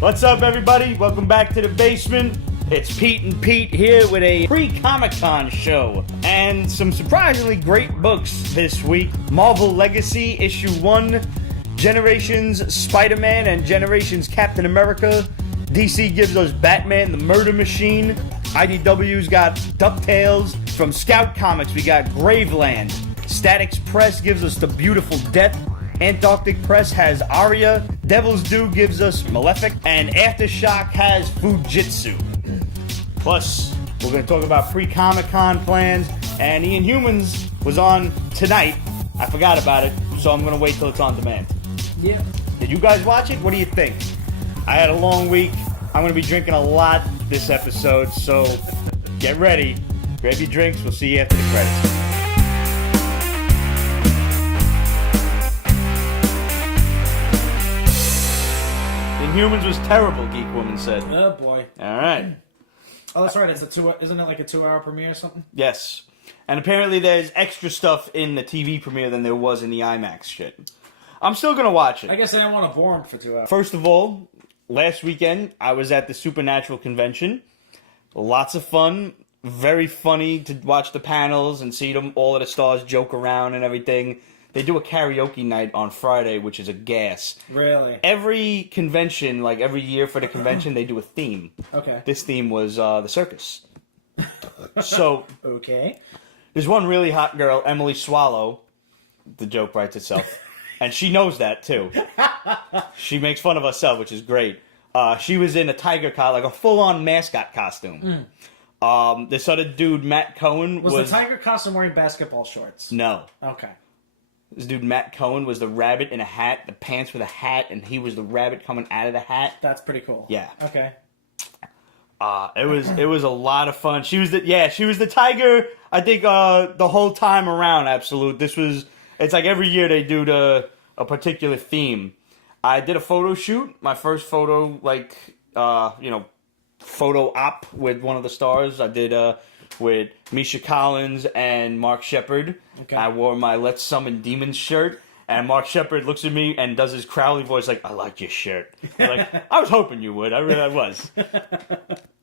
What's up, everybody? Welcome back to the basement. It's Pete and Pete here with a pre-Comic-Con show and some surprisingly great books this week. Marvel Legacy Issue 1, Generations Spider-Man and Generations Captain America. DC gives us Batman the Murder Machine. IDW's got Ducktales. From Scout Comics, we got Graveland. Static Press gives us The Beautiful Death. Antarctic Press has Arya. Devil's Due gives us Malefic. And Aftershock has Jitsu. Plus, we're going to talk about pre-Comic-Con plans. And the Inhumans was on tonight. I forgot about it, so I'm going to wait till it's on demand. Yeah. Did you guys watch it? What do you think? I had a long week. I'm going to be drinking a lot this episode, so get ready. Grab your drinks. We'll see you after the credits. Inhumans was terrible, Geek Woman said. Oh boy. Alright. Oh, that's right. Isn't it like a 2-hour premiere or something? Yes. And apparently there's extra stuff in the TV premiere than there was in the IMAX shit. I'm still gonna watch it. I guess I don't want to bore him for 2 hours. First of all, last weekend I was at the Supernatural convention. Lots of fun. Very funny to watch the panels and see them, all of the stars joke around and everything. They do a karaoke night on Friday, which is a gas. Really? Every convention, like every year for the convention, they do a theme. Okay. This theme was the circus. So, okay. There's one really hot girl, Emily Swallow. The joke writes itself. And she knows that, too. She makes fun of herself, which is great. She was in a tiger costume, like a full-on mascot costume. This other dude, Matt Cohen, was... the tiger costume wearing basketball shorts? No. Okay. This dude, Matt Cohen, was the rabbit in a hat, the pants with a hat, and he was the rabbit coming out of the hat. That's pretty cool. Yeah. Okay. It was a lot of fun. She was the tiger, I think, the whole time around, absolute. It's like every year they do a particular theme. I did a photo shoot, my first photo, photo op with one of the stars. I did, with Misha Collins and Mark Shepard. Okay. I wore my Let's Summon Demons shirt, and Mark Shepard looks at me and does his Crowley voice like, I like your shirt. I was hoping you would. I really was.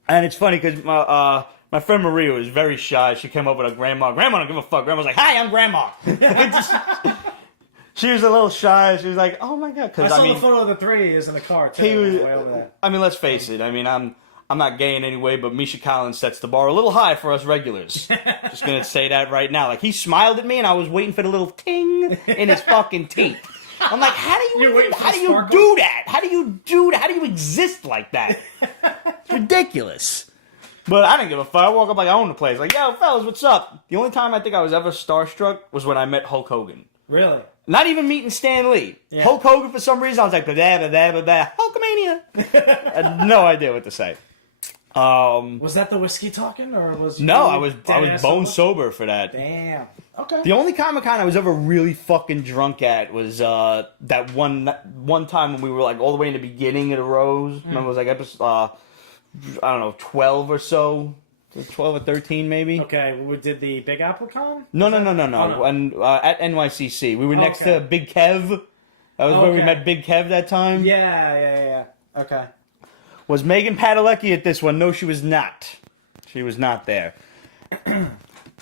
And it's funny because my friend Maria was very shy. She came up with her grandma. Grandma don't give a fuck. Grandma was like, hi, I'm Grandma. She was a little shy. She was like, oh my God. I saw the photo of the three is in the car, too. He was, way over there. I mean, let's face it. I mean, I'm not gay in any way, but Misha Collins sets the bar a little high for us regulars. Just gonna say that right now. Like, he smiled at me, and I was waiting for the little ting in his fucking teeth. I'm like, how do you do that? How do you do that? How do you exist like that? It's ridiculous. But I didn't give a fuck. I walk up like I own the place. Like, yo, fellas, what's up? The only time I think I was ever starstruck was when I met Hulk Hogan. Really? Not even meeting Stan Lee. Yeah. Hulk Hogan, for some reason, I was like, Hulkamania. I had no idea what to say. Was that the whiskey talking, or was no? I was bone sober for that. Damn. Okay. The only Comic-Con I was ever really fucking drunk at was that one time when we were like all the way in the beginning of the Rose. Remember, it was like episode I don't know, 12 or so, 12 or 13 maybe. Okay. Did the Big Apple Con? No. And at NYCC, we were next to Big Kev. That was where we met Big Kev that time. Yeah. Okay. Was Megan Padalecki at this one? No, she was not. She was not there.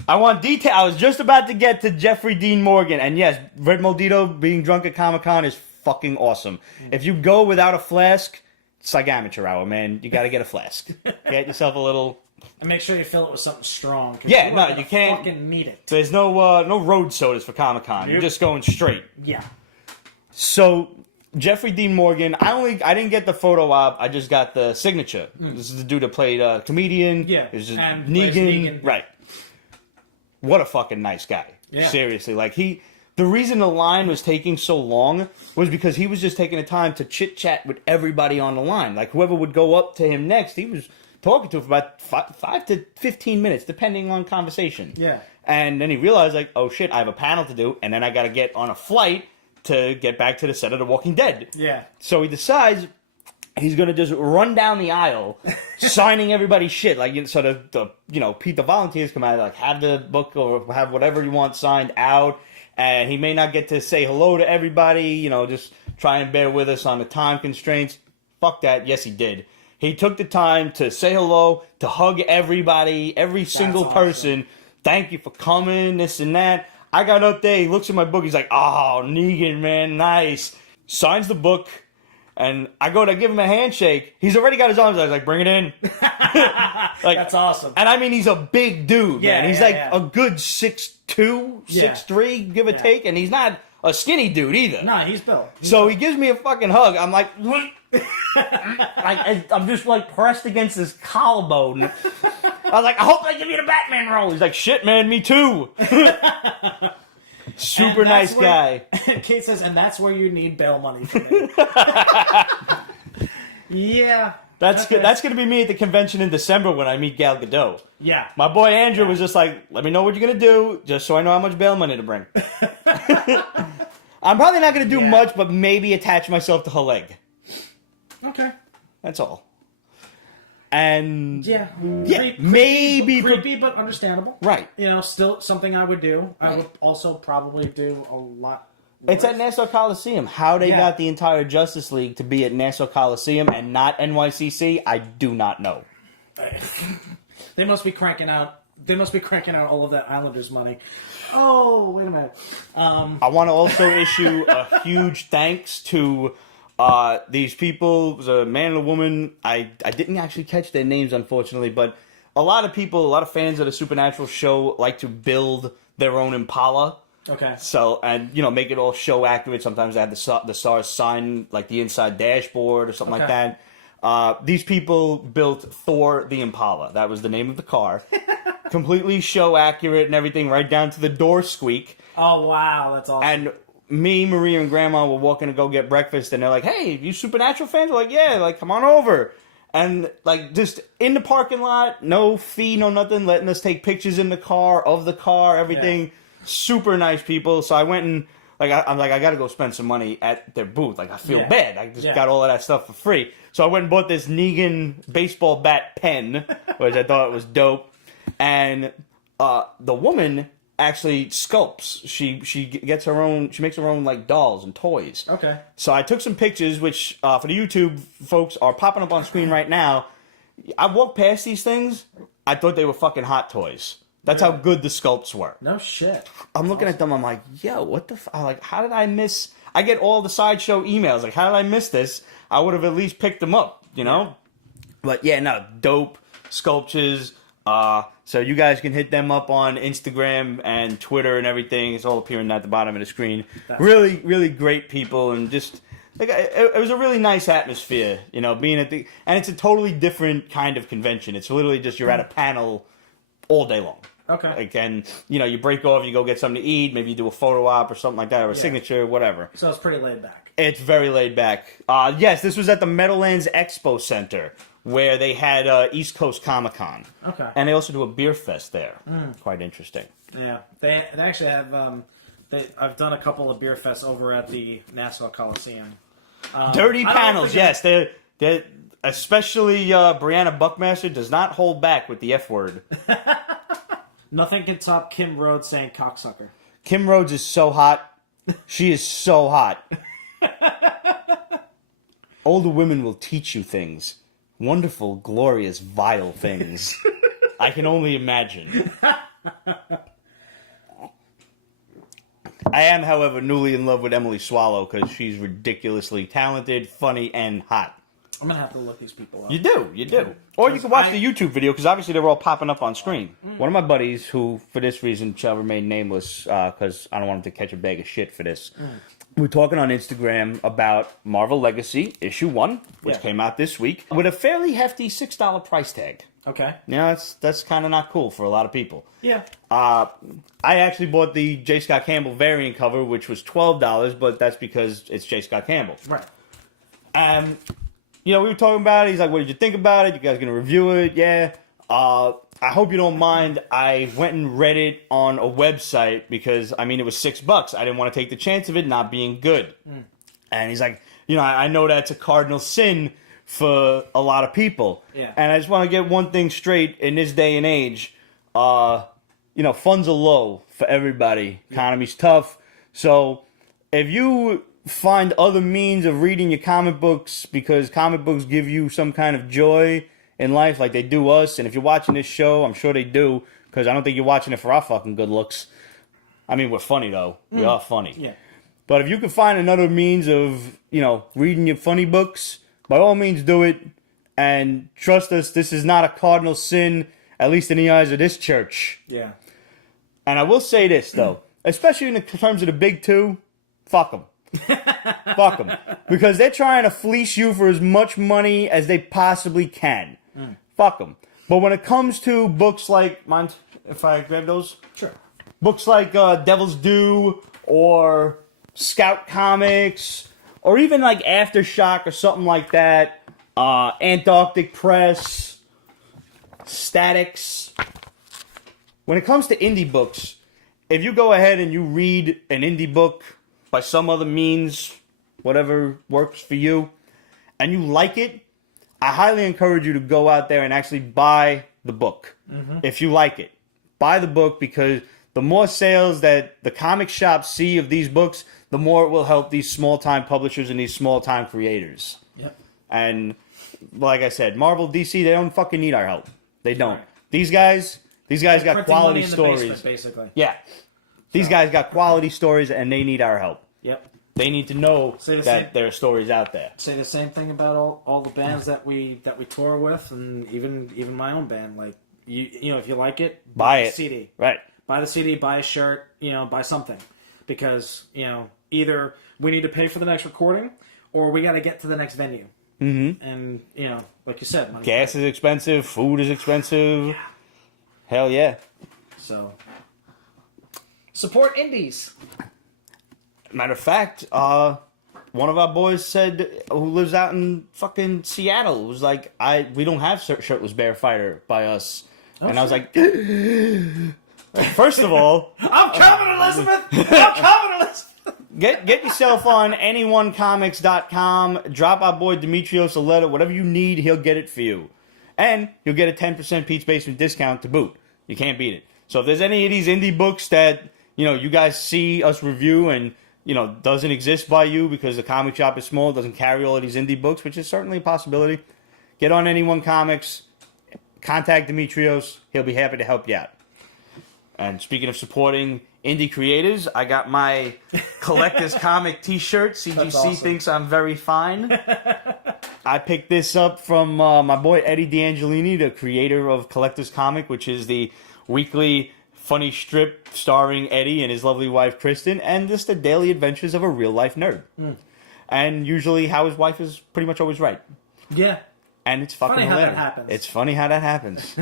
I want detail. I was just about to get to Jeffrey Dean Morgan. And yes, Red Maldito being drunk at Comic-Con is fucking awesome. If you go without a flask, it's like amateur hour, man. You got to get a flask. Get yourself a little... And make sure you fill it with something strong. Yeah, no, you can't... fucking need it. There's no road sodas for Comic-Con. You're just going straight. Yeah. So... Jeffrey Dean Morgan, I didn't get the photo op, I just got the signature. This is the dude that played comedian. Yeah. This is and Negan. Right. What a fucking nice guy. Yeah. Seriously. Like, the reason the line was taking so long was because he was just taking the time to chit-chat with everybody on the line. Like, whoever would go up to him next, he was talking to for about 5 to 15 minutes, depending on conversation. Yeah. And then he realized, like, oh shit, I have a panel to do, and then I gotta get on a flight to get back to the set of The Walking Dead. Yeah. So he decides he's going to just run down the aisle signing everybody's shit. Like, so the volunteers come out, like, have the book or have whatever you want signed out. And he may not get to say hello to everybody, just try and bear with us on the time constraints. fuck that. Yes, he did. He took the time to say hello, to hug everybody, every single person. Thank you for coming, this and that. I got up there, he looks at my book, he's like, oh, Negan, man, nice. Signs the book, and I go to give him a handshake. He's already got his arms out. I was like, bring it in. That's awesome. And I mean, he's a big dude, man. He's a good 6'2", 6'3", give or take, and he's not a skinny dude either. Nah, he's built. So he gives me a fucking hug. I'm like, I'm just like pressed against his collarbone. I was like, I hope they give you the Batman role. He's like, shit, man, me too. Super nice guy. Kate says, and that's where you need bail money from me. Yeah. That's good. That's going to be me at the convention in December when I meet Gal Gadot. Yeah. My boy Andrew was just like, let me know what you're going to do, just so I know how much bail money to bring. I'm probably not going to do much, but maybe attach myself to her leg. Okay. That's all. And maybe creepy, but understandable. Right. You know, still something I would do. Right. I would also probably do a lot. It's at Nassau Coliseum. How they got the entire Justice League to be at Nassau Coliseum and not NYCC, I do not know. They must be cranking out. They must be cranking out all of that Islanders money. Oh, wait a minute. I want to also issue a huge thanks to these people. It was a man and a woman. I didn't actually catch their names, unfortunately, but a lot of people, a lot of fans of the Supernatural show like to build their own Impala. Okay. So, and, you know, make it all show accurate. Sometimes they have the stars sign, like, the inside dashboard or something like that. These people built Thor the Impala. That was the name of the car. Completely show accurate and everything, right down to the door squeak. Oh, wow. That's awesome. And me, Maria, and Grandma were walking to go get breakfast, and they're like, hey, you Supernatural fans? We're like, yeah, like, come on over. And, like, just in the parking lot, no fee, no nothing, letting us take pictures in the car, of the car, everything. Yeah. Super nice people. So I went and, like, I'm like, I got to go spend some money at their booth. Like, I feel bad. I just got all of that stuff for free. So I went and bought this Negan baseball bat pen, which I thought was dope. And the woman actually sculpts. She gets her own, she makes her own, like, dolls and toys. Okay. So I took some pictures, which for the YouTube folks are popping up on screen right now. I walked past these things. I thought they were fucking Hot Toys. That's how good the sculpts were. No shit. I'm looking at them. I'm like, yo, what the like, how did I miss? I get all the Sideshow emails. Like, how did I miss this? I would have at least picked them up, you know? But yeah, no, dope sculptures. So you guys can hit them up on Instagram and Twitter and everything. It's all appearing at the bottom of the screen. Really, really great people, and just like it was a really nice atmosphere, you know, being at the, and it's a totally different kind of convention. It's literally just you're at a panel all day long. Okay. Like, and, you know, you break off, you go get something to eat, maybe you do a photo op or something like that, or a signature, whatever. So it's pretty laid back. It's very laid back. Yes, this was at the Meadowlands Expo Center, where they had East Coast Comic Con. Okay. And they also do a beer fest there. Quite interesting. Yeah. They actually have, I've done a couple of beer fests over at the Nassau Coliseum. Dirty panels, yes. They're especially Brianna Buckmaster does not hold back with the F word. Nothing can top Kim Rhodes saying cocksucker. Kim Rhodes is so hot. She is so hot. Older women will teach you things. Wonderful, glorious, vile things. I can only imagine. I am, however, newly in love with Emily Swallow because she's ridiculously talented, funny, and hot. I'm going to have to look these people up. You do. Or you can watch the YouTube video, because obviously they're all popping up on screen. One of my buddies, who for this reason shall remain nameless, because I don't want him to catch a bag of shit for this. We're talking on Instagram about Marvel Legacy Issue 1, which came out this week, with a fairly hefty $6 price tag. Okay. You know, that's kind of not cool for a lot of people. Yeah. I actually bought the J. Scott Campbell variant cover, which was $12, but that's because it's J. Scott Campbell. Right. You know, we were talking about it. He's like, what did you think about it? You guys going to review it? Yeah. I hope you don't mind. I went and read it on a website because, I mean, it was $6. I didn't want to take the chance of it not being good. And he's like, you know, I know that's a cardinal sin for a lot of people. Yeah. And I just want to get one thing straight in this day and age. You know, funds are low for everybody. Economy's tough. So if you find other means of reading your comic books because comic books give you some kind of joy in life like they do us. And if you're watching this show, I'm sure they do, because I don't think you're watching it for our fucking good looks. I mean, we're funny, though. We are funny. Yeah. But if you can find another means of, reading your funny books, by all means do it. And trust us, this is not a cardinal sin, at least in the eyes of this church. Yeah. And I will say this, though, especially in terms of the big two, fuck them. Fuck them. Because they're trying to fleece you for as much money as they possibly can. Fuck them. But when it comes to books like, mind if I grab those? Sure. Books like Devil's Due or Scout Comics or even like Aftershock or something like that, Antarctic Press, Statics. When it comes to indie books, if you go ahead and you read an indie book by some other means, whatever works for you, and you like it, I highly encourage you to go out there and actually buy the book. If you like it. Buy the book, because the more sales that the comic shops see of these books, the more it will help these small-time publishers and these small-time creators. Yep. And like I said, Marvel, DC, they don't fucking need our help. They don't. Right. These guys got quality stories. Basement, basically. Yeah. These guys got quality stories, and they need our help. Yep. They need to know that there are stories out there. Say the same thing about all the bands that we tour with, and even my own band. Like if you like it, buy the it. CD. Right. Buy the CD, buy a shirt, buy something, because either we need to pay for the next recording, or we got to get to the next venue. And like you said, money. Gas is expensive. Food is expensive. Yeah. Hell yeah. So support indies. Matter of fact, one of our boys said, who lives out in fucking Seattle, was like, we don't have Shirtless Bear Fighter by us. I was like, first of all, I'm coming, Elizabeth! I'm coming, Elizabeth! Get yourself on anyonecomics.com, drop our boy Demetrios a letter, whatever you need, he'll get it for you. And you'll get a 10% Pete's Basement discount to boot. You can't beat it. So if there's any of these indie books that, you guys see us review and, doesn't exist by you because the comic shop is small, doesn't carry all of these indie books, which is certainly a possibility, get on Anyone Comics, contact Demetrios, he'll be happy to help you out. And speaking of supporting indie creators, I got my Collector's Comic t-shirt. CGC awesome. Thinks I'm very fine. I picked this up from my boy Eddie D'Angelini, the creator of Collector's Comic, which is the weekly funny strip starring Eddie and his lovely wife Kristen, and just the daily adventures of a real-life nerd. And usually how his wife is pretty much always right. Yeah. And it's fucking Funny how hilarious. that happens. It's funny how that happens.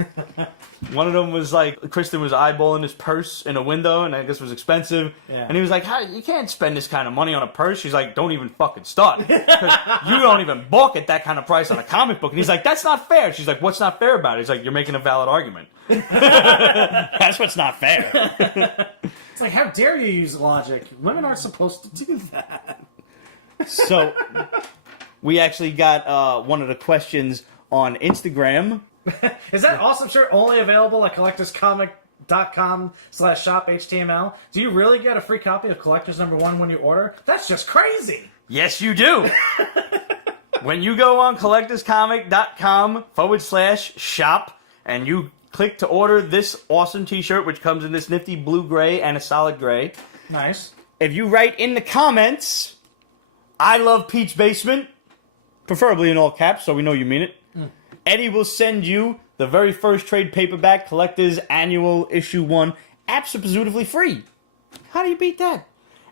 One of them was like, Kristen was eyeballing his purse in a window, and I guess it was expensive. Yeah. And he was like, you can't spend this kind of money on a purse. She's like, don't even fucking start. 'Cause you don't even balk at that kind of price on a comic book. And he's like, that's not fair. She's like, what's not fair about it? He's like, you're making a valid argument. That's what's not fair. It's like, how dare you use logic? Women aren't supposed to do that. So, we actually got one of the questions on Instagram. Is that awesome shirt only available at collectorscomic.com/shop/HTML? Do you really get a free copy of Collectors #1 when you order? That's just crazy! Yes, you do! When you go on collectorscomic.com/shop and you click to order this awesome t-shirt, which comes in this nifty blue-gray and a solid gray. Nice. If you write in the comments, I love Pete's Basement, preferably in all caps, so we know you mean it. Eddie will send you the very first trade paperback, Collector's Annual Issue 1, absolutely free. How do you beat that?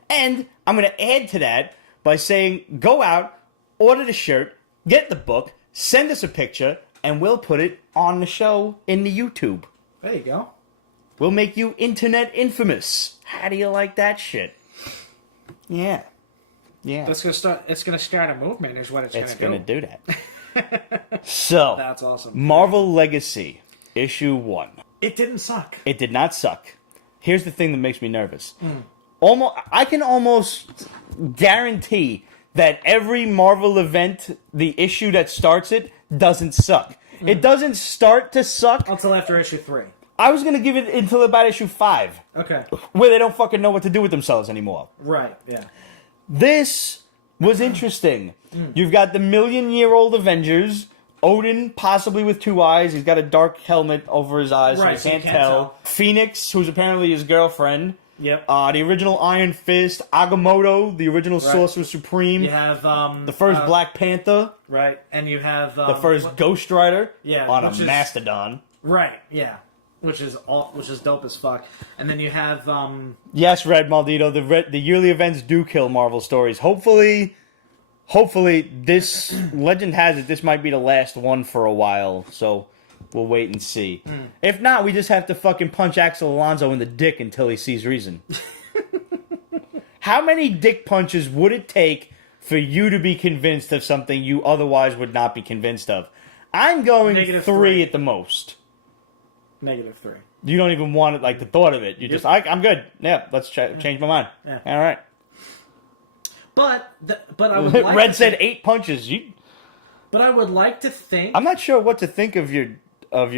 And I'm going to add to that by saying, go out, order the shirt, get the book, send us a picture, and we'll put it on the show in the YouTube. There you go. We'll make you internet infamous. How do you like that shit? Yeah. Yeah. It's gonna start a movement, is what it's gonna do. It's going to do that. So, that's awesome. Marvel Legacy, Issue 1. It didn't suck. It did not suck. Here's the thing that makes me nervous. I can almost guarantee that every Marvel event, the issue that starts it, doesn't suck. It doesn't start to suck until after issue 3. I was going to give it until about issue 5. Okay. Where they don't fucking know what to do with themselves anymore. Right, yeah. This was interesting. You've got the million-year-old Avengers, Odin, possibly with 2 eyes. He's got a dark helmet over his eyes, so you can't tell. Phoenix, who's apparently his girlfriend. Yep. The original Iron Fist, Agamotto, the original Sorcerer Supreme. You have the first Black Panther. Right, and you have the first Ghost Rider. Yeah, on a mastodon. Right. Yeah. Which is dope as fuck. And then you have yes, Red Maldito. The yearly events do kill Marvel stories. Hopefully, this legend has it. This might be the last one for a while. So we'll wait and see. If not, we just have to fucking punch Axel Alonso in the dick until he sees reason. How many dick punches would it take for you to be convinced of something you otherwise would not be convinced of? I'm going -3 at the most. -3. You don't even want it, like the thought of it. You just, I'm good. Yeah, let's change my mind. Yeah. All right. But I would like Red said 8 punches. But I would like to think. I'm not sure what to think of your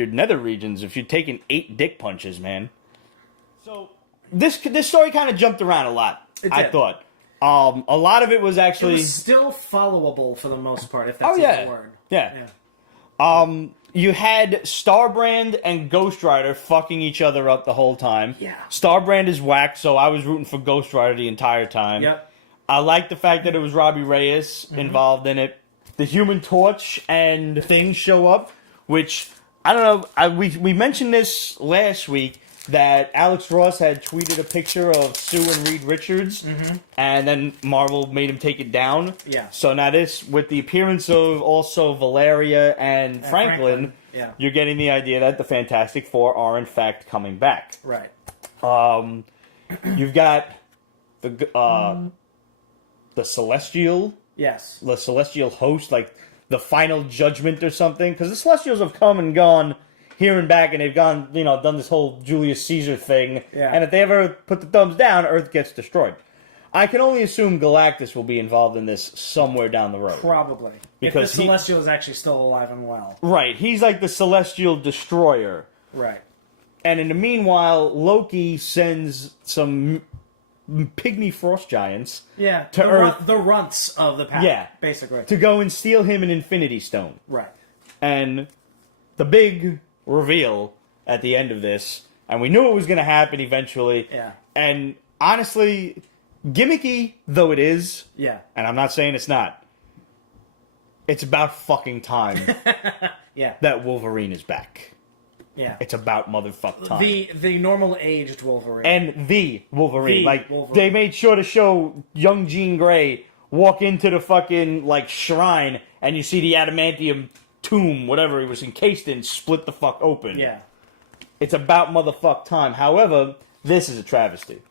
nether regions if you're taking 8 dick punches, man. So this story kind of jumped around a lot. I thought. A lot of it was actually... It was still followable for the most part, if that's the word. Yeah. You had Starbrand and Ghost Rider fucking each other up the whole time. Yeah. Starbrand is whack, so I was rooting for Ghost Rider the entire time. Yep. I like the fact that it was Robbie Reyes involved in it. The Human Torch and Thing show up, which, I don't know, we mentioned this last week, that Alex Ross had tweeted a picture of Sue and Reed Richards, and then Marvel made him take it down. Yeah. So now this, with the appearance of also Valeria and Franklin, you're getting the idea that the Fantastic Four are in fact coming back. Right. You've got the Celestial. Yes. The Celestial host, like the Final Judgment or something, because the Celestials have come and gone here and back, and they've gone, done this whole Julius Caesar thing. Yeah. And if they ever put the thumbs down, Earth gets destroyed. I can only assume Galactus will be involved in this somewhere down the road. Probably. Because if the Celestial is actually still alive and well. Right. He's like the Celestial Destroyer. Right. And in the meanwhile, Loki sends some pygmy frost giants to Earth. The runts of the path, basically. To go and steal him an Infinity Stone. Right. And the big reveal at the end of this, and we knew it was going to happen eventually. Yeah. And honestly, gimmicky though it is, and I'm not saying it's not, it's about fucking time that Wolverine is back. Yeah. It's about motherfuck time. The normal aged Wolverine. And the Wolverine. They made sure to show young Jean Grey walk into the fucking, shrine, and you see the adamantium tomb, whatever it was encased in, split the fuck open. Yeah. It's about motherfuck time. However, this is a travesty.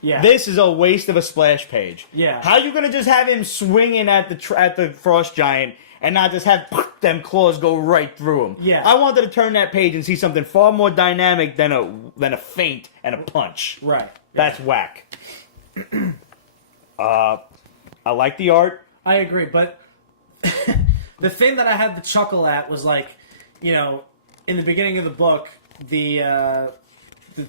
Yeah. This is a waste of a splash page. Yeah. How you gonna just have him swinging at the frost giant and not just have them claws go right through him? Yeah. I wanted to turn that page and see something far more dynamic than a feint and a punch. Right. That's whack. I like the art. I agree, but the thing that I had to chuckle at was in the beginning of the book, the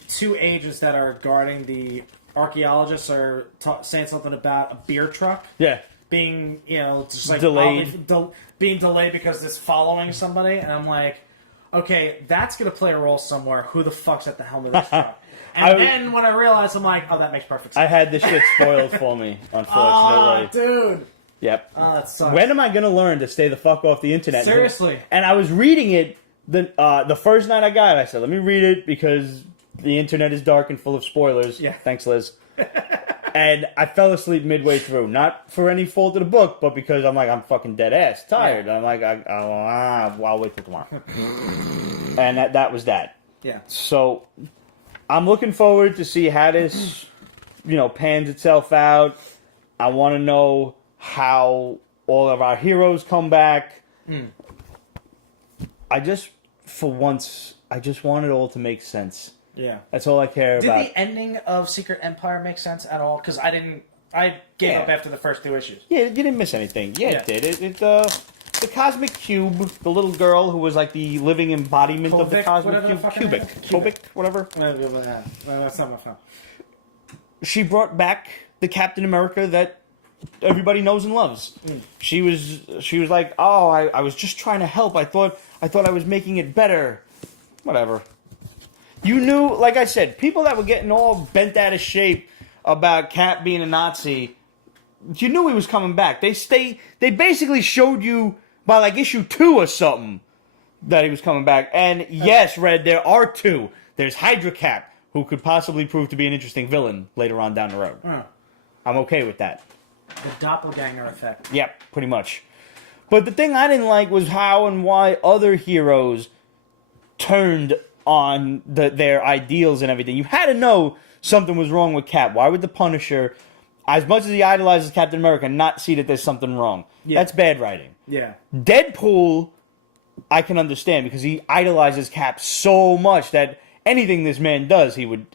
2 agents that are guarding the archaeologists are saying something about a beer truck. Yeah. Being, just delayed. Being delayed because it's following somebody, and I'm like, okay, that's gonna play a role somewhere. Who the fuck's at the helm of this truck? And then when I realized, I'm like, oh, that makes perfect sense. I had this shit spoiled for me, unfortunately. Oh, dude. Yep. Oh, that sucks. When am I gonna learn to stay the fuck off the internet? Seriously. And I was reading it the first night I got it. I said, let me read it because the internet is dark and full of spoilers. Yeah. Thanks, Liz. And I fell asleep midway through. Not for any fault of the book, but because I'm fucking dead ass tired. Yeah. I'm like, I'll wait till tomorrow. And that was that. Yeah. So I'm looking forward to see how this, pans itself out. I want to know how all of our heroes come back. For once, I just want it all to make sense. Yeah. That's all I care about. Did the ending of Secret Empire make sense at all? Because I gave up after the first 2 issues. Yeah, you didn't miss anything. Yeah, it did. The Cosmic Cube, the little girl who was like the living embodiment of the Cosmic Cube. Cubic, whatever. That's not my phone. She brought back the Captain America that everybody knows and loves. She was like, oh, I was just trying to help. I thought I was making it better. Whatever. You knew, like I said, people that were getting all bent out of shape about Cap being a Nazi, you knew he was coming back. They basically showed you by like issue 2 or something that he was coming back. And yes, Red, there are 2. There's Hydra Cap, who could possibly prove to be an interesting villain later on down the road. I'm okay with that. The doppelganger effect. Yep, pretty much. But the thing I didn't like was how and why other heroes turned on their ideals and everything. You had to know something was wrong with Cap. Why would the Punisher, as much as he idolizes Captain America, not see that there's something wrong? Yeah. That's bad writing. Yeah. Deadpool, I can understand because he idolizes Cap so much that anything this man does, he would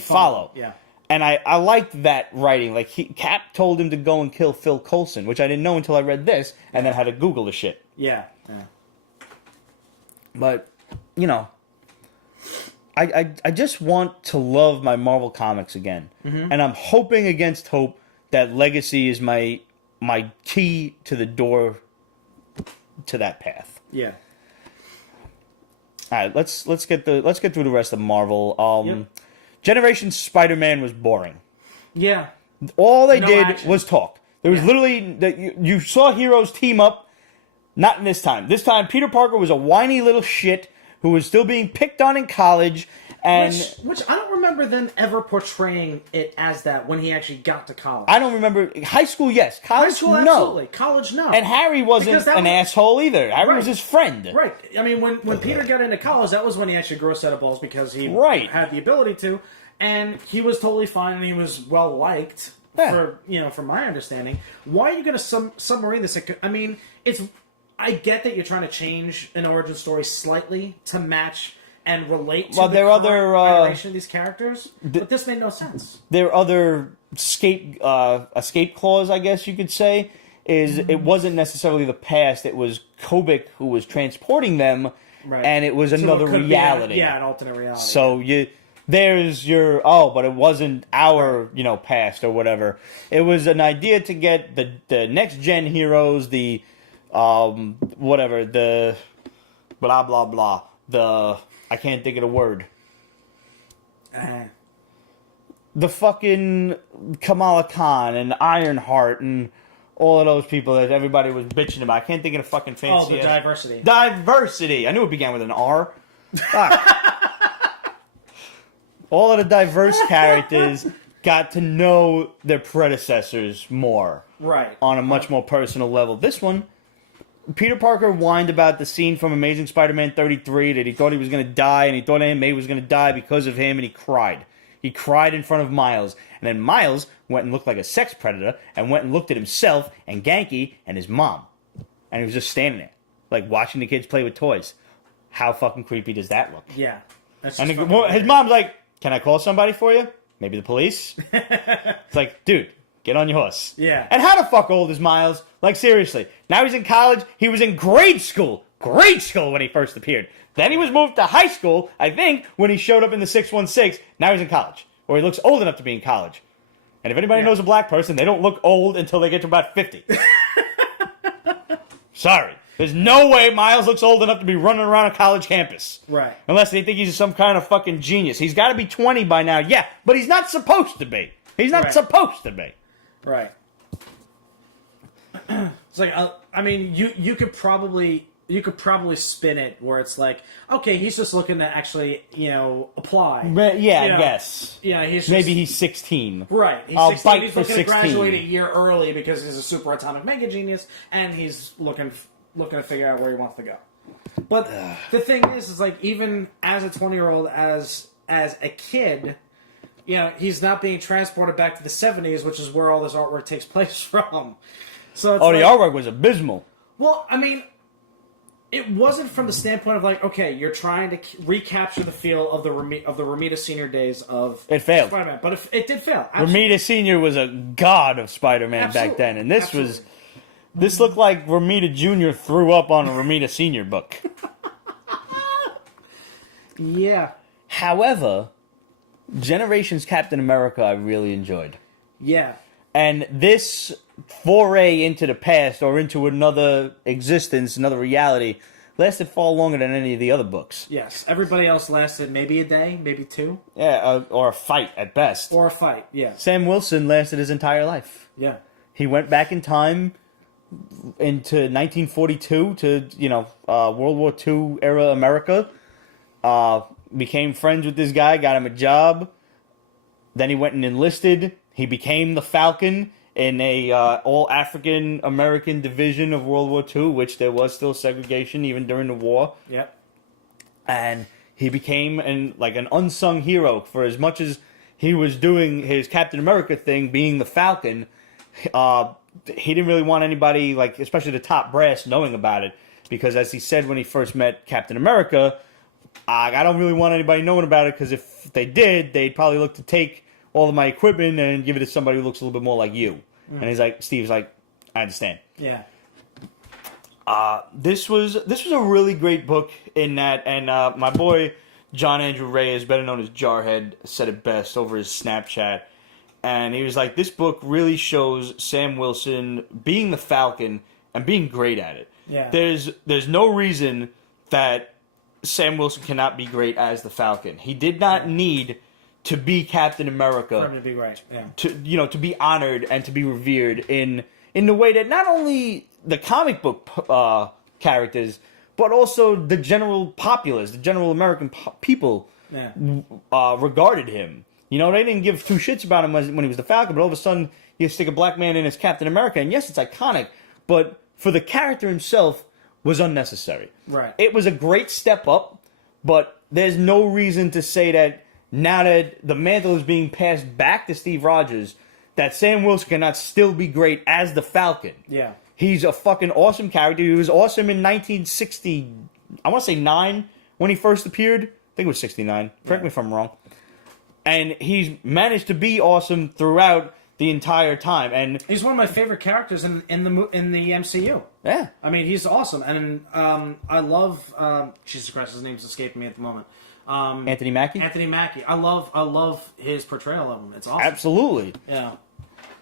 follow. Yeah. And I liked that writing. Like, Cap told him to go and kill Phil Coulson, which I didn't know until I read this, and then had to Google the shit. Yeah. But, you know, I just want to love my Marvel Comics again. And I'm hoping against hope that Legacy is my key to the door to that path. Yeah. All right, let's get through the rest of Marvel. Generation Spider-Man was boring. Yeah. All they did action. was talk. There was literally that you saw heroes team up. Not in this time. This time, Peter Parker was a whiny little shit who was still being picked on in college, and which I don't remember them ever portraying it as that when he actually got to college. I don't remember high school. Yes, college. High school, no. Absolutely. College, no. And Harry wasn't an asshole either. Harry was his friend. Right. I mean, when Peter got into college, that was when he actually grew a set of balls because he had the ability to, and he was totally fine and he was well liked. For from my understanding, why are you going to submarine this? I mean, I get that you're trying to change an origin story slightly to match and relate to the other iteration of these characters, but this made no sense. Their other escape clause, I guess you could say, is it wasn't necessarily the past. It was Kobik who was transporting them, and it was another reality. An alternate reality. So there's your but it wasn't our past or whatever. It was an idea to get the next gen heroes, the whatever, the blah blah blah, the I can't think of the word. The fucking Kamala Khan and Ironheart and all of those people that everybody was bitching about. I can't think of the fucking fancy. Oh, the diversity. Diversity. I knew it began with an R. Fuck. All of the diverse characters got to know their predecessors more. Right. On a much more personal level. This one, Peter Parker whined about the scene from Amazing Spider-Man 33 that he thought he was going to die, and he thought Aunt May was going to die because of him, and he cried. He cried in front of Miles. And then Miles went and looked like a sex predator and went and looked at himself and Genki and his mom. And he was just standing there, like watching the kids play with toys. How fucking creepy does that look? Yeah. And his mom's like, can I call somebody for you? Maybe the police? It's like, dude, get on your horse. Yeah. And how the fuck old is Miles? Like, seriously. Now he's in college. He was in grade school. Grade school when he first appeared. Then he was moved to high school, I think, when he showed up in the 616. Now he's in college. Or he looks old enough to be in college. And if anybody knows a black person, they don't look old until they get to about 50. Sorry. There's no way Miles looks old enough to be running around a college campus. Right. Unless they think he's some kind of fucking genius. He's got to be 20 by now. Yeah, but he's not supposed to be. He's not supposed to be. Right. It's like, I mean, you could probably spin it where it's like, okay, he's just looking to actually, apply. Yeah, I guess. Yeah, he's just, maybe he's 16. Right. He's I'll 16. bite He's for looking 16. to graduate a year early because he's a super atomic mega genius, and he's looking to figure out where he wants to go. But the thing is like, even as a 20-year-old, as a kid, he's not being transported back to the 70s, which is where all this artwork takes place from. So it's the artwork was abysmal. Well, I mean, it wasn't from the standpoint of like, okay, you're trying to recapture the feel of the Romita Senior days of It failed. Spider-Man, but it did fail. Romita Senior was a god of Spider-Man back then, and this looked like Romita Junior threw up on a Romita Senior book. Yeah. However, Generations Captain America I really enjoyed. Yeah. And this foray into the past or into another existence, another reality, lasted far longer than any of the other books. Yes, everybody else lasted maybe a day, maybe two. Yeah, or a fight at best. Or a fight, yeah. Sam Wilson lasted his entire life. Yeah. He went back in time into 1942 to, World War II era America. Became friends with this guy, got him a job. Then he went and enlisted. He became the Falcon in a all-African American division of World War II, which there was still segregation even during the war. Yep. And he became an unsung hero for as much as he was doing his Captain America thing, being the Falcon. He didn't really want anybody, especially the top brass, knowing about it. Because as he said when he first met Captain America, I don't really want anybody knowing about it, because if they did, they'd probably look to take all of my equipment and give it to somebody who looks a little bit more like you. Mm. And Steve's like, I understand. Yeah. This was a really great book in that, and my boy John Andrew Reyes, better known as Jarhead, said it best over his Snapchat. And he was like, this book really shows Sam Wilson being the Falcon and being great at it. Yeah. There's no reason that Sam Wilson cannot be great as the Falcon. He did not need to be Captain America. For him to be right, yeah. To be honored and to be revered in the way that not only the comic book characters, but also the general populace, the general American people regarded him. They didn't give two shits about him when he was the Falcon, but all of a sudden you stick a black man in as Captain America, and yes, it's iconic, but for the character himself was unnecessary. Right. It was a great step up, but there's no reason to say that now that the mantle is being passed back to Steve Rogers, that Sam Wilson cannot still be great as the Falcon. Yeah. He's a fucking awesome character. He was awesome in 1960, I want to say 9, when he first appeared. I think it was 69. Correct me if I'm wrong. And he's managed to be awesome throughout the entire time. And he's one of my favorite characters in the MCU. Yeah. I mean, he's awesome. And I love... Jesus Christ, his name's escaping me at the moment. Anthony Mackie? Anthony Mackie. I love his portrayal of him. It's awesome. Absolutely. Yeah.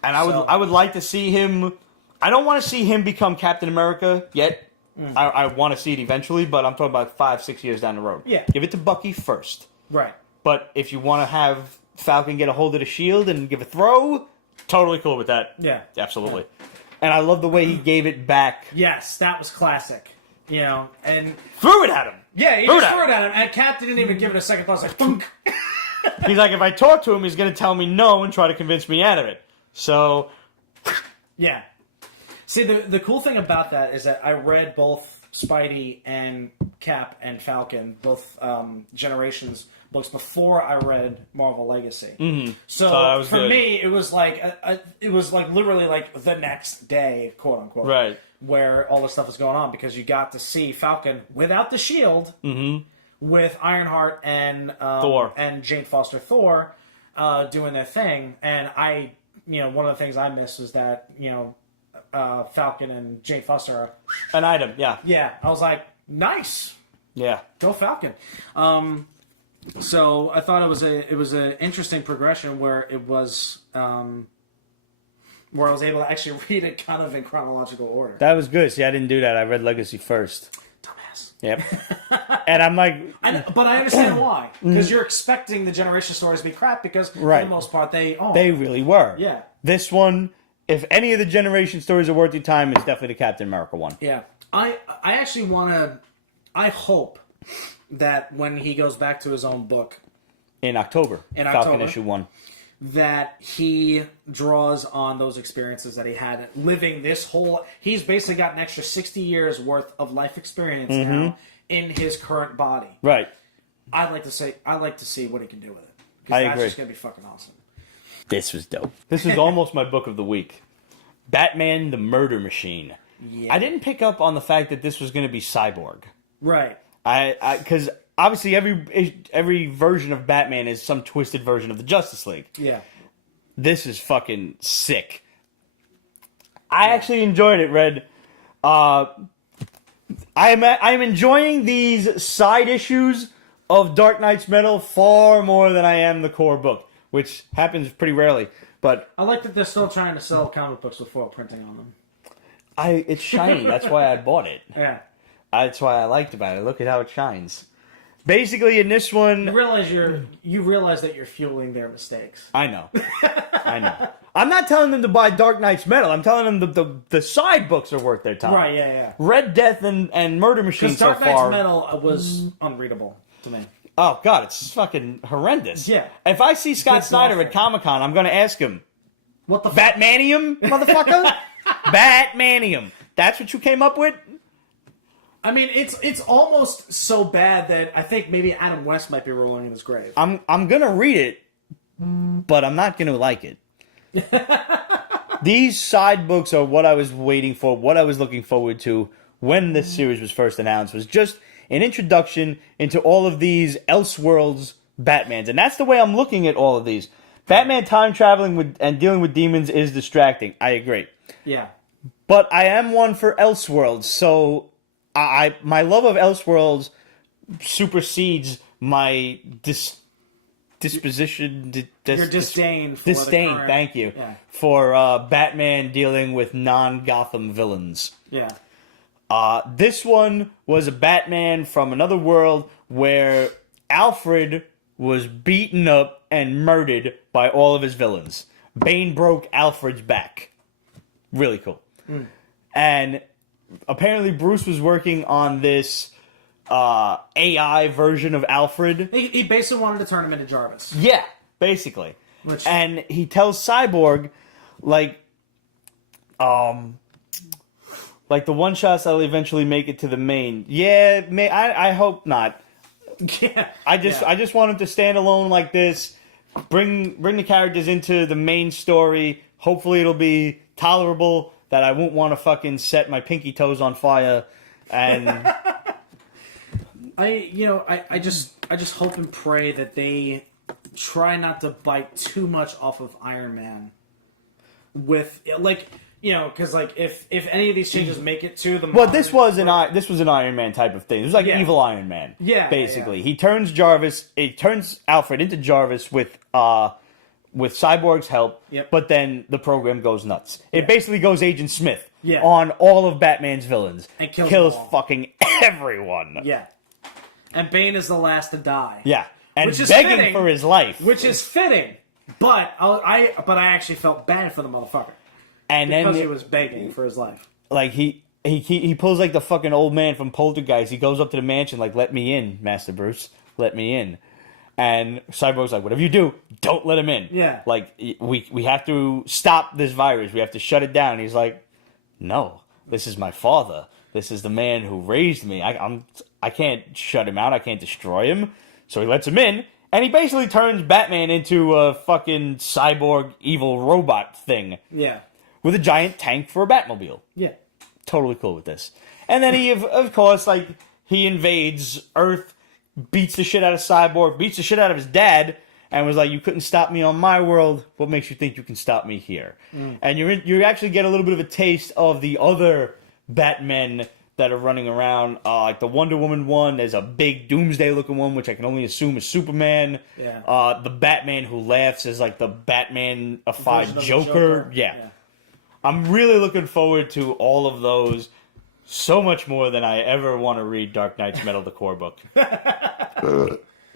And I would like to see him... I don't want to see him become Captain America yet. Mm. I want to see it eventually, but I'm talking about 5-6 years down the road. Yeah. Give it to Bucky first. Right. But if you want to have Falcon get a hold of the shield and give a throw, totally cool with that. Yeah. Absolutely. Yeah. And I love the way he gave it back. Yes, that was classic. And... Threw it at him. Yeah, he just threw it at him. And Captain didn't even give it a second thought. It's like, thunk. He's like, if I talk to him, he's going to tell me no and try to convince me out of it. So... Yeah. See, the cool thing about that is that I read both Spidey and Cap and Falcon, both Generations books, before I read Marvel Legacy. Mm-hmm. So for me, it was like literally like the next day, quote unquote, right, where all this stuff is going on, because you got to see Falcon without the shield, mm-hmm. with Ironheart and Thor and Jane Foster Thor doing their thing, and one of the things I missed was that Falcon and Jane Foster are an item. Yeah. Yeah. I was like, nice. Yeah. Go Falcon. So I thought it was an interesting progression where it was where I was able to actually read it kind of in chronological order. That was good. See, I didn't do that. I read Legacy first. Dumbass. Yep. And I'm like... But I understand why. Because you're expecting the Generation stories to be crap, because for the most part they are. They really were. Yeah. This one... If any of the Generation stories are worth your time, it's definitely the Captain America one. Yeah. I actually want to... I hope that when he goes back to his own book... In October. Falcon issue 1. That he draws on those experiences that he had living this whole... He's basically got an extra 60 years worth of life experience now in his current body. Right. I'd like to see what he can do with it. I agree. That's just going to be fucking awesome. This was dope. This was almost my book of the week. Batman the Murder Machine. Yeah. I didn't pick up on the fact that this was going to be Cyborg. Right. Because obviously every version of Batman is some twisted version of the Justice League. Yeah. This is fucking sick. I actually enjoyed it, Red. I'm enjoying these side issues of Dark Knight's Metal far more than I am the core book, which happens pretty rarely. But I like that they're still trying to sell comic books with foil printing on them. it's shiny. That's why I bought it. Yeah. That's why I liked about it. Look at how it shines. Basically, in this one... You realize that you're fueling their mistakes. I know. I know. I'm not telling them to buy Dark Knight's Metal. I'm telling them the side books are worth their time. Right, yeah. Red Death and Murder Machine so far... Because Dark Knight's Metal was unreadable to me. Oh, God, it's fucking horrendous. Yeah. If I see Scott Snyder at Comic-Con, I'm going to ask him, what the Batmanium, motherfucker? Batmanium. That's what you came up with? I mean, it's almost so bad that I think maybe Adam West might be rolling in his grave. I'm gonna read it, but I'm not gonna like it. These side books are what I was waiting for, what I was looking forward to when this series was first announced, was just an introduction into all of these Elseworlds Batmans. And that's the way I'm looking at all of these. Batman time traveling and dealing with demons is distracting. I agree. Yeah. But I am one for Elseworlds, so my love of Elseworlds supersedes my disposition. Your disdain for disdain. the current, thank you, yeah. for Batman dealing with non-Gotham villains. Yeah. This one was a Batman from another world where Alfred was beaten up and murdered by all of his villains. Bane broke Alfred's back. Really cool. And apparently Bruce was working on this AI version of Alfred. He basically wanted to turn him into Jarvis. Yeah, basically. And he tells Cyborg, like the one-shots that'll eventually make it to the main. Yeah, I hope not. Yeah. I just want him to stand alone like this, bring the characters into the main story. Hopefully it'll be tolerable, that I won't want to fucking set my pinky toes on fire, and I just hope and pray that they try not to bite too much off of Iron Man. With because if any of these changes make it to the this was an Iron Man type of thing. It was like evil Iron Man. Yeah, basically he turns Alfred into Jarvis with Cyborg's help, but then the program goes nuts. It basically goes Agent Smith on all of Batman's villains. And kills fucking everyone. Yeah. And Bane is the last to die. Yeah. And begging for his life. Which is fitting. But I actually felt bad for the motherfucker. And because he was begging for his life. Like he pulls like the fucking old man from Poltergeist. He goes up to the mansion like, "Let me in, Master Bruce. Let me in." And Cyborg's like, whatever you do, don't let him in. Yeah. Like, we have to stop this virus. We have to shut it down. And he's like, no, this is my father. This is the man who raised me. I can't shut him out. I can't destroy him. So he lets him in. And he basically turns Batman into a fucking cyborg evil robot thing. Yeah. With a giant tank for a Batmobile. Yeah. Totally cool with this. And then he, of course, like, he invades Earth, beats the shit out of Cyborg, beats the shit out of his dad, and was like, "You couldn't stop me on my world. What makes you think you can stop me here?" And you actually get a little bit of a taste of the other Batmen that are running around. Like the Wonder Woman one, there's a big Doomsday-looking one, which I can only assume is Superman. Yeah. The Batman who laughs is like the Batman-ified Joker. Yeah. I'm really looking forward to all of those. So much more than I ever want to read Dark Knight's Metal, the core book.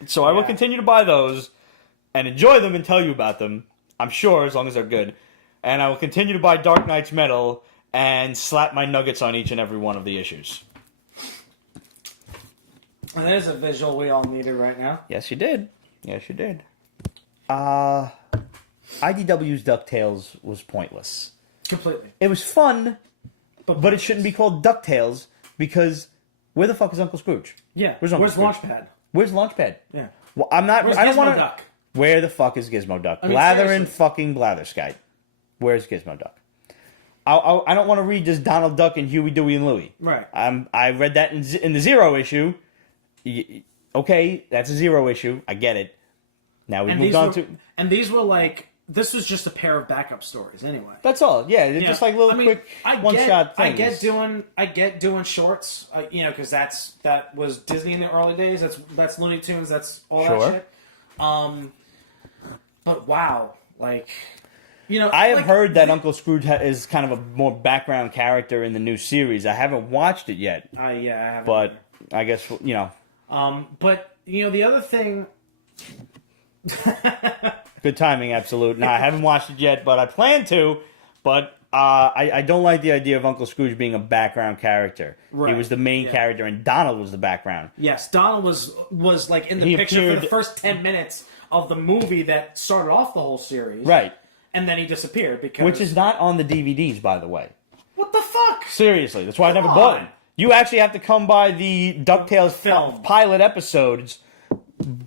So I will continue to buy those and enjoy them and tell you about them, I'm sure, as long as they're good. And I will continue to buy Dark Knight's Metal and slap my nuggets on each and every one of the issues. And there's a visual we all needed right now. Yes, you did. Yes, you did. IDW's Ducktales was pointless. Completely. It was fun. But it shouldn't be called Ducktales because where the fuck is Uncle Scrooge? Yeah. Where's Launchpad? Where's Launchpad? Yeah. Well, I don't want to. Duck? Where the fuck is Gizmo Duck? I mean, Blather seriously. and fucking Blatherskite. Where's Gizmo Duck? I don't want to read just Donald Duck and Huey, Dewey, and Louie. Right. I read that in the Zero issue. Okay, that's a Zero issue. I get it. Now we moved on to. And these were like. This was just a pair of backup stories, anyway. That's all. Yeah, they're just like little quick one-shot things. I get doing shorts, because that was Disney in the early days. That's Looney Tunes. That's all that shit. But wow, like I have heard that Uncle Scrooge is kind of a more background character in the new series. I haven't watched it yet. I haven't. But I guess, But, the other thing... Good timing, absolute. No, I haven't watched it yet, but I plan to. But I don't like the idea of Uncle Scrooge being a background character. Right. He was the main character, and Donald was the background. Yes, Donald was like in the picture for the first 10 minutes of the movie that started off the whole series. Right. And then he disappeared because... Which is not on the DVDs, by the way. What the fuck? Seriously, that's why I never bought it. You actually have to come by the Ducktales film pilot episodes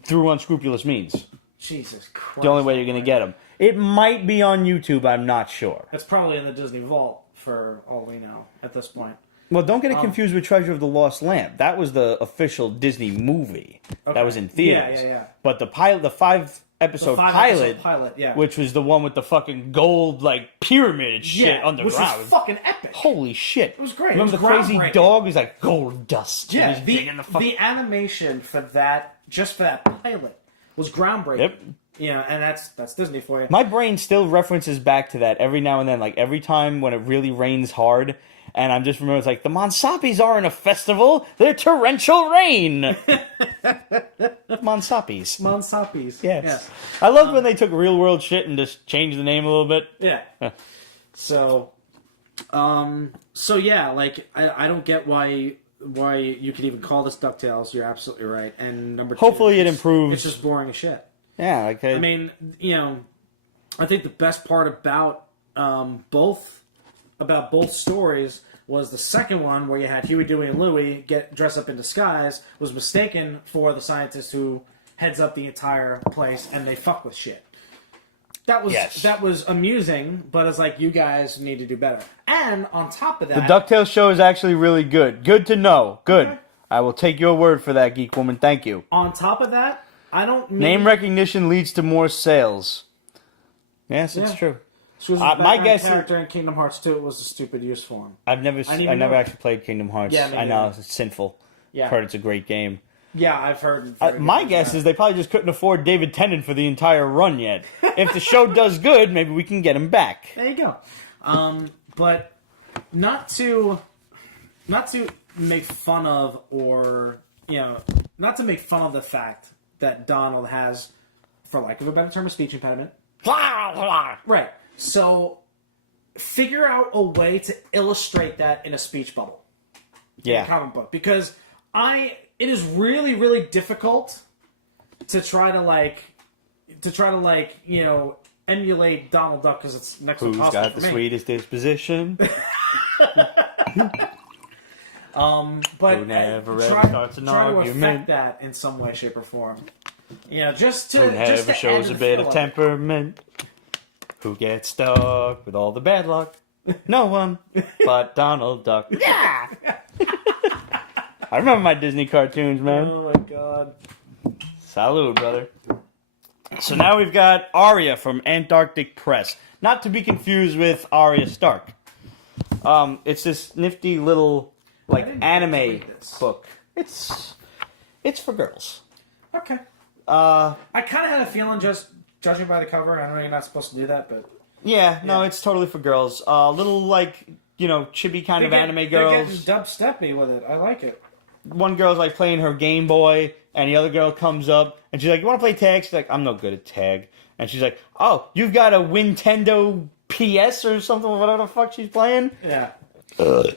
through unscrupulous means. Jesus Christ. The only way you're going to get them. It might be on YouTube, I'm not sure. It's probably in the Disney Vault, for all we know, at this point. Well, don't get it confused with Treasure of the Lost Lamp. That was the official Disney movie. Okay. That was in theaters. Yeah. But the pilot, the five-episode pilot, yeah. which was the one with the fucking gold, pyramid shit underground. Which was fucking epic. Holy shit. It was great. Remember the crazy dog? It was like gold dust. Yeah, the animation for that, just for that pilot, was groundbreaking. Yep. And that's Disney for you. My brain still references back to that every now and then. Like, every time when it really rains hard, and I'm just remembering, it's like, the Monsapis aren't a festival, they're torrential rain! Monsapis. Monsapis. Yes. Yeah. I love when they took real world shit and just changed the name a little bit. Yeah. So yeah, I don't get why you could even call this DuckTales. You're absolutely right. And number two, hopefully it improves. It's just boring as shit. Yeah, okay. I mean, I think the best part about both stories was the second one, where you had Huey, Dewey, and Louie dress up in disguise, was mistaken for the scientist who heads up the entire place, and they fuck with shit. That was amusing, but it's like, you guys need to do better. And on top of that, the DuckTales show is actually really good. Good to know. Good. Okay. I will take your word for that, Geek Woman. Thank you. On top of that, name recognition leads to more sales. Yes, it's true. So my guess character in Kingdom Hearts 2, it was a stupid use for him. I've never actually played Kingdom Hearts. Yeah, I know it's sinful. Yeah, I've heard it's a great game. Yeah, I've heard. My guess is they probably just couldn't afford David Tennant for the entire run yet. If the show does good, maybe we can get him back. There you go. But not to make fun of, or not to make fun of the fact that Donald has, for lack of a better term, a speech impediment. Right. So, figure out a way to illustrate that in a speech bubble. Yeah. In a comic book. Because it is really, really difficult to try to emulate Donald Duck, because it's next to impossible. Who's got the sweetest disposition? But who never try starts an to argument. affect that in some way, shape, or form. Just to who never shows a bit of temperament. Who gets stuck with all the bad luck? No one but Donald Duck. Yeah! I remember my Disney cartoons, man. Oh my god. Salud, brother. So now we've got Arya from Antarctic Press. Not to be confused with Arya Stark. It's this nifty little anime book. It's for girls. Okay. I kind of had a feeling, just judging by the cover. I know you're not supposed to do that, but yeah, no, it's totally for girls. Little chibi kind of anime girls. They're getting dubsteppy with it. I like it. One girl's playing her Game Boy, and the other girl comes up and she's like, "You want to play tag?" She's like, "I'm no good at tag." And she's like, "Oh, you've got a Nintendo PS or something, whatever the fuck she's playing." Yeah.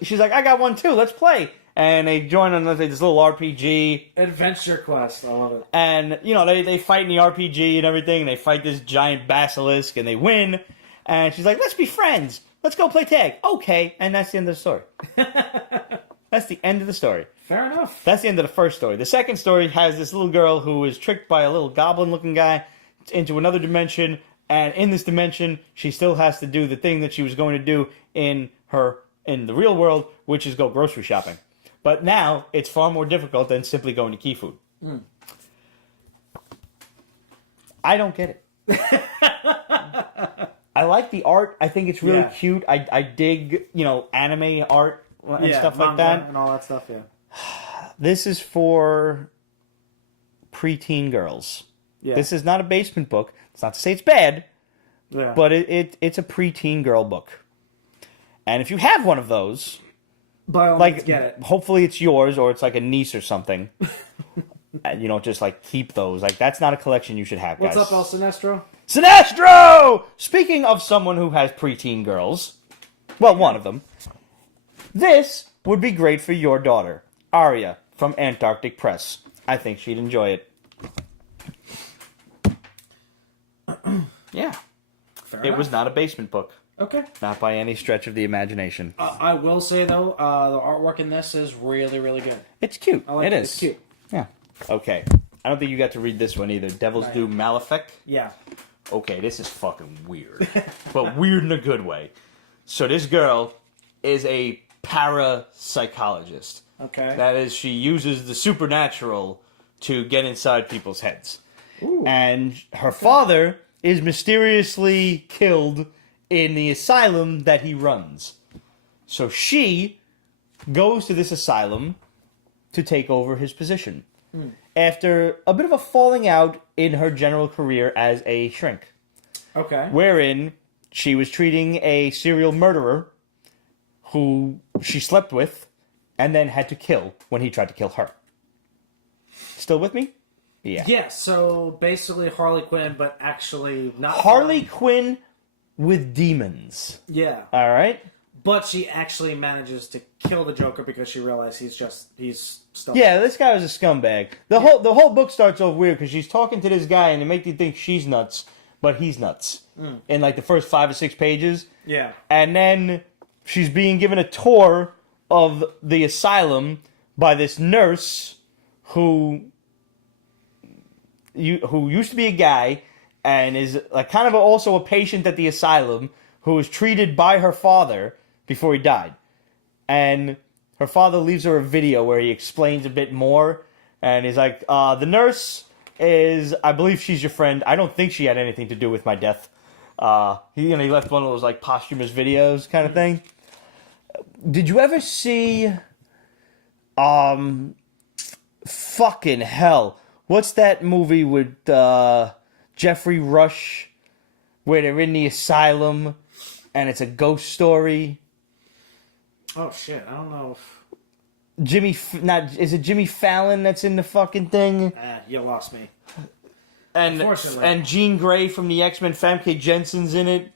She's like, "I got one too. Let's play." And they join on this little RPG. Adventure Quest. I love it. And, they fight in the RPG and everything. And they fight this giant basilisk and they win. And she's like, "Let's be friends. Let's go play tag." Okay. And that's the end of the story. That's the end of the story. Fair enough. That's the end of the first story. The second story has this little girl who is tricked by a little goblin-looking guy into another dimension. And in this dimension, she still has to do the thing that she was going to do in the real world, which is go grocery shopping. But now, it's far more difficult than simply going to Key Food. Mm. I don't get it. I like the art. I think it's really cute. I dig, anime art and stuff like that. And all that stuff, yeah. This is for preteen girls. Yeah. This is not a basement book. It's not to say it's bad, Yeah. But it's a preteen girl book. And if you have one of those, by all means, get it. Hopefully it's yours or it's like a niece or something. And you don't just like keep those. Like that's not a collection you should have, guys. What's up, El Sinestro? Sinestro! Speaking of someone who has preteen girls, well, one of them, this would be great for your daughter, Arya, from Antarctic Press. I think she'd enjoy it. Yeah. Fair It enough. was not a basement book. Okay. Not by any stretch of the imagination. I will say, though, the artwork in this is really, really good. It's cute. I like it it. is. It's cute. Yeah. Okay. I don't think you got to read this one either. Devil's Due Malefic. Yeah. Okay, this is fucking weird. But weird in a good way. So this girl is a parapsychologist. Okay. That is, she uses the supernatural to get inside people's heads. Ooh. And her father is mysteriously killed in the asylum that he runs. So she goes to this asylum to take over his position. After a bit of a falling out in her general career as a shrink. Okay. Wherein she was treating a serial murderer who she slept with and then had to kill when he tried to kill her. Still with me? Yeah. Yeah, so basically Harley Quinn, but actually not... Harley Quinn with demons. Yeah. All right? But she actually manages to kill the Joker because she realized he's stuck. Yeah, this guy was a scumbag. The whole book starts off weird because she's talking to this guy and they make you think she's nuts, but he's nuts. In like the first 5 or 6 pages. Yeah. And then she's being given a tour of the asylum by this nurse who used to be a guy and is like kind of also a patient at the asylum who was treated by her father before he died. And her father leaves her a video where he explains a bit more. And he's like, the nurse is, I believe she's your friend. I don't think she had anything to do with my death. He left one of those like posthumous videos kind of thing. Did you ever see, fucking hell, what's that movie with, Jeffrey Rush where they're in the asylum and it's a ghost story? Oh shit, I don't know if... Is it Jimmy Fallon that's in the fucking thing? You lost me. And Unfortunately. And Jean Grey from the X-Men, Famke Jensen's in it.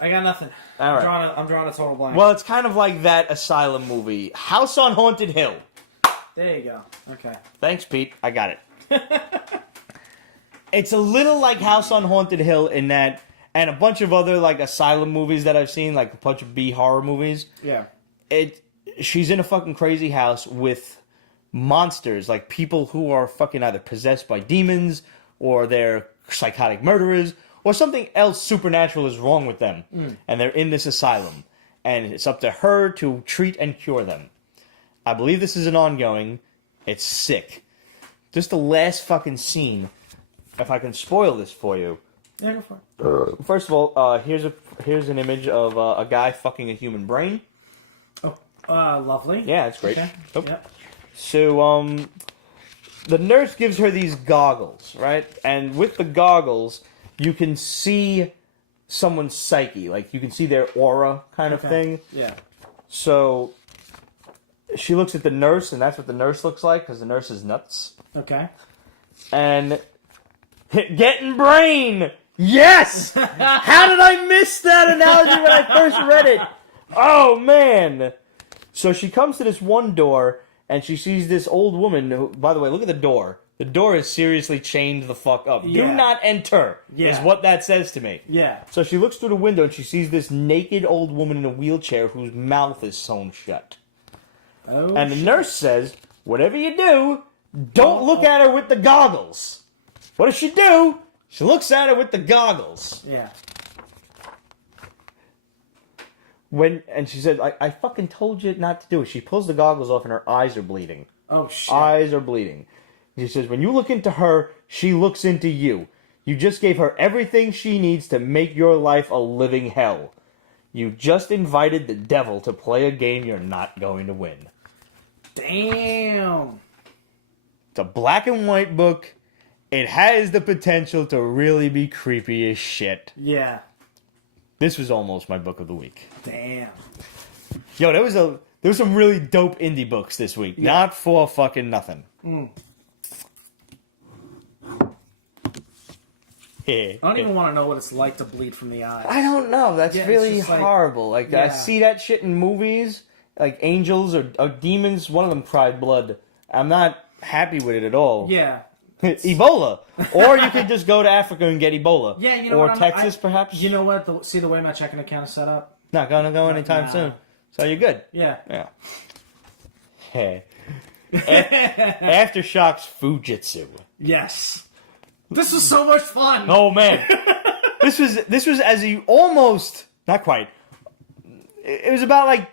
I got nothing. All right. I'm drawing a total blank. Well, it's kind of like that asylum movie, House on Haunted Hill. There you go. Okay. Thanks, Pete. I got it. It's a little like House on Haunted Hill in that, and a bunch of other like asylum movies that I've seen, like a bunch of B horror movies. Yeah. She's in a fucking crazy house with monsters, like people who are fucking either possessed by demons or they're psychotic murderers or something else supernatural is wrong with them. And they're in this asylum. And it's up to her to treat and cure them. I believe this is an ongoing. It's sick. Just the last fucking scene, if I can spoil this for you. Yeah, go for it. First of all, here's an image of a guy fucking a human brain. Oh, lovely. Yeah, it's great. Okay. Oh. Yep. So, the nurse gives her these goggles, right? And with the goggles, you can see someone's psyche. Like, you can see their aura kind of thing. Yeah. So, she looks at the nurse, and that's what the nurse looks like, because the nurse is nuts. Okay. And, getting brain! Yes! How did I miss that analogy when I first read it? Oh, man! So she comes to this one door, and she sees this old woman who, by the way, look at the door. The door is seriously chained the fuck up. Yeah. Do not enter, is what that says to me. Yeah. So she looks through the window, and she sees this naked old woman in a wheelchair whose mouth is sewn shut. Oh, And the nurse says, whatever you do, don't look at her with the goggles. What does she do? She looks at her with the goggles. Yeah. And she said, I fucking told you not to do it. She pulls the goggles off and her eyes are bleeding. Oh, shit. Eyes are bleeding. She says, when you look into her, she looks into you. You just gave her everything she needs to make your life a living hell. You just invited the devil to play a game you're not going to win. Damn. It's a black and white book, it has the potential to really be creepy as shit. Yeah. This was almost my book of the week. Damn. Yo, there was some really dope indie books this week. Yeah. Not for fucking nothing. I don't even want to know what it's like to bleed from the eyes. I don't know. That's really just like- horrible. Like, I Yeah. see that shit in movies, like angels or demons. One of them cried blood. I'm not happy with it at all. Yeah. Ebola. Or you could just go to Africa and get Ebola. Yeah, you know or what? Texas, perhaps. You know what? See the way my checking account is set up? Not gonna go anytime Nah. soon. So you're good. Yeah. Yeah. Hey. Aftershocks Fujitsu. Yes. This was so much fun. Oh man. This was as you almost not quite. It was about like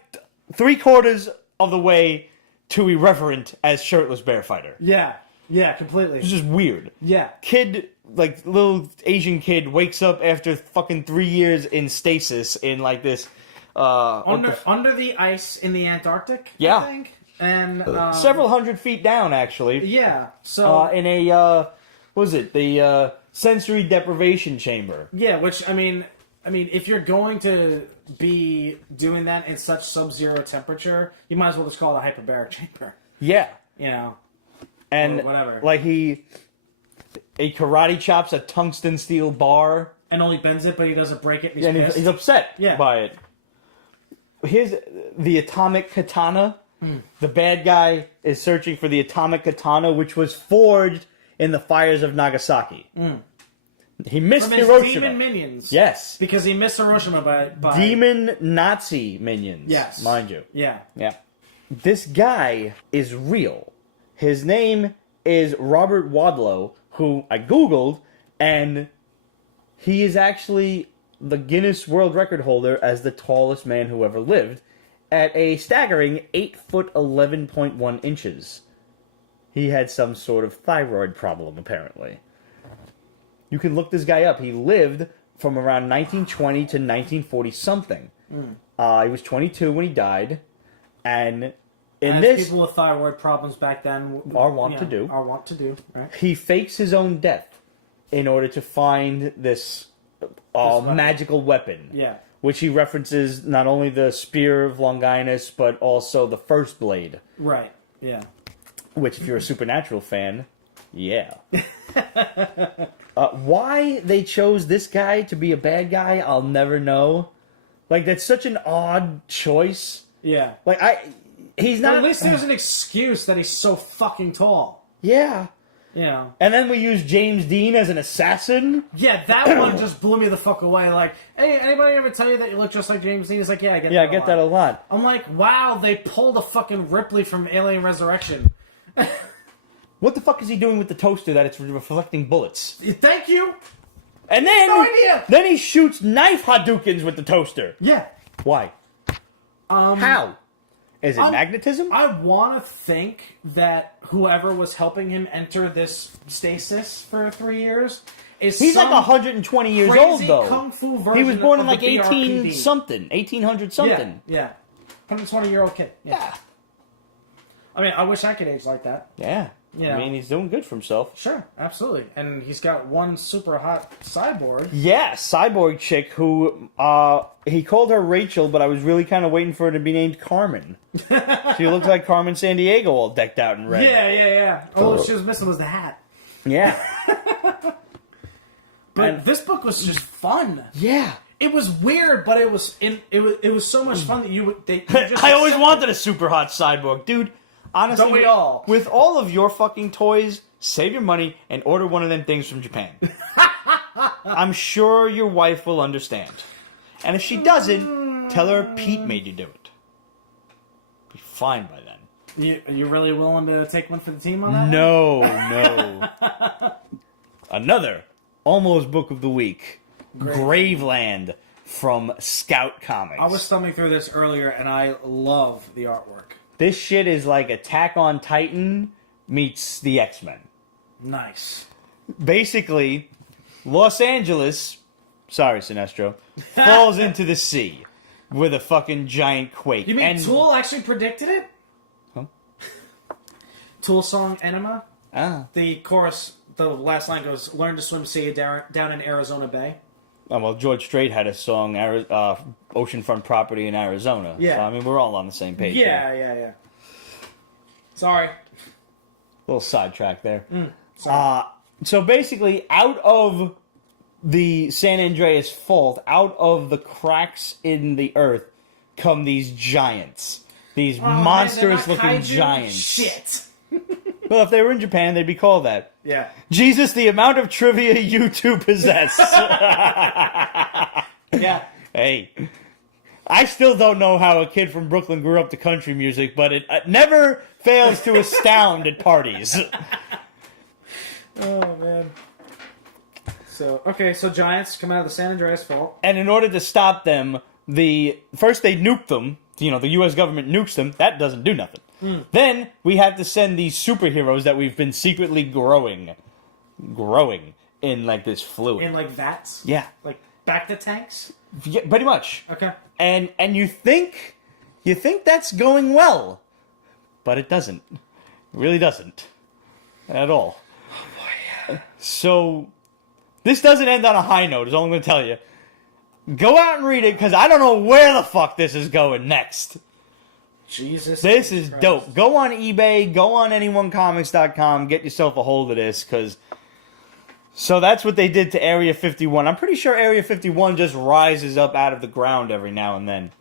3/4 of the way to irreverent as shirtless bear fighter. Yeah. Yeah, completely. It's just weird. Yeah. Kid, like little Asian kid, wakes up after fucking 3 years in stasis in like this. Under the ice in the Antarctic, Yeah. I think. And Several hundred feet down, actually. Yeah. So In a what was it? The sensory deprivation chamber. yeah, which I mean, if you're going to be doing that in such sub-zero temperature, you might as well just call it a hyperbaric chamber. Yeah. You know. And Or whatever. like he karate chops a tungsten steel bar. And only bends it, but he doesn't break it. And he's And pissed. he's upset Yeah. by it. Here's the atomic katana. The bad guy is searching for the atomic katana, which was forged in the fires of Nagasaki. He missed From his Hiroshima. demon minions. Yes. Because he missed Hiroshima by Demon Nazi minions. Yes. Mind you. Yeah. Yeah. This guy is real. His name is Robert Wadlow, who I Googled, and he is actually the Guinness World Record holder as the tallest man who ever lived at a staggering 8 foot 11.1 inches. He had some sort of thyroid problem, apparently. You can look this guy up. He lived from around 1920 to 1940 something. He was 22 when he died, and As people with thyroid problems back then Are wont to do. Are wont to do, right? he fakes his own death in order to find this weapon. magical weapon. Yeah. Which he references not only the Spear of Longinus, but also the First Blade. Right. Yeah. Which, if you're a Supernatural fan, yeah. Why they chose this guy to be a bad guy, I'll never know. Like, that's such an odd choice. Yeah. Like, he's But not... at least there's an excuse that he's so fucking tall. Yeah. You know. And then we use James Dean as an assassin. Yeah, that one just blew me the fuck away. Like, hey, anybody ever tell you that you look just like James Dean? He's like, yeah, I get that. Yeah, I get that a lot. I'm like, wow, they pulled a fucking Ripley from Alien Resurrection. What the fuck is he doing with the toaster that it's reflecting bullets? Thank you. And then, No idea. Then he shoots knife Hadoukens with the toaster. Yeah. Why? How? Is it magnetism? I want to think that whoever was helping him enter this stasis for 3 years is He's like some 120 years crazy old, though. kung fu version. He was born in of like the 18 BRPD. something, 1800 something. Yeah, 120-year-old kid. Yeah. I mean, I wish I could age like that. Yeah. Yeah. I mean, he's doing good for himself. Sure, absolutely. And he's got one super hot cyborg. Yeah, cyborg chick who, he called her Rachel, but I was really kind of waiting for her to be named Carmen. She looks like Carmen Sandiego all decked out in red. Yeah. All she was missing was the hat. Yeah. But this book was just fun. Yeah. It was weird, but it was so much fun that you just I always accepted. wanted a super hot cyborg. Dude, honestly, Don't we all? with all of your fucking toys, save your money and order one of them things from Japan. I'm sure your wife will understand. And if she doesn't, tell her Pete made you do it. Be fine by then. You really willing to take one for the team on that? No. Another almost book of the week. Graveland from Scout Comics. I was thumbing through this earlier, and I love the artwork. This shit is like Attack on Titan meets the X-Men. Nice. Basically, Los Angeles, sorry Sinestro, falls into the sea with a fucking giant quake. You mean Tool actually predicted it? Huh? Tool song Enema? Ah. The chorus the last line goes, "Learn to swim, see you down in Arizona Bay." Oh, well, George Strait had a song, Oceanfront Property in Arizona. Yeah. So, I mean, we're all on the same page. Yeah. Sorry. Little sidetrack there. Sorry. So basically, out of the San Andreas Fault, out of the cracks in the earth, come these giants. These monstrous-looking giants. Shit. Well, if they were in Japan, they'd be called that. Yeah. Jesus, the amount of trivia you two possess. Yeah. Hey. I still don't know how a kid from Brooklyn grew up to country music, but it never fails to astound at parties. Oh, man. So giants come out of the San Andreas Fault. And in order to stop them, first they nuke them. The U.S. government nukes them. That doesn't do nothing. Then we have to send these superheroes that we've been secretly growing in like this fluid. In like vats? Yeah. Like back to tanks? Yeah, pretty much. Okay. And you think that's going well, but it doesn't. It really doesn't. At all. Oh boy. So this doesn't end on a high note, is all I'm going to tell you. Go out and read it, because I don't know where the fuck this is going next. Jesus. This is Christ. dope. Go on eBay, go on anyonecomics.com, get yourself a hold of this, because... So that's what they did to Area 51. I'm pretty sure Area 51 just rises up out of the ground every now and then.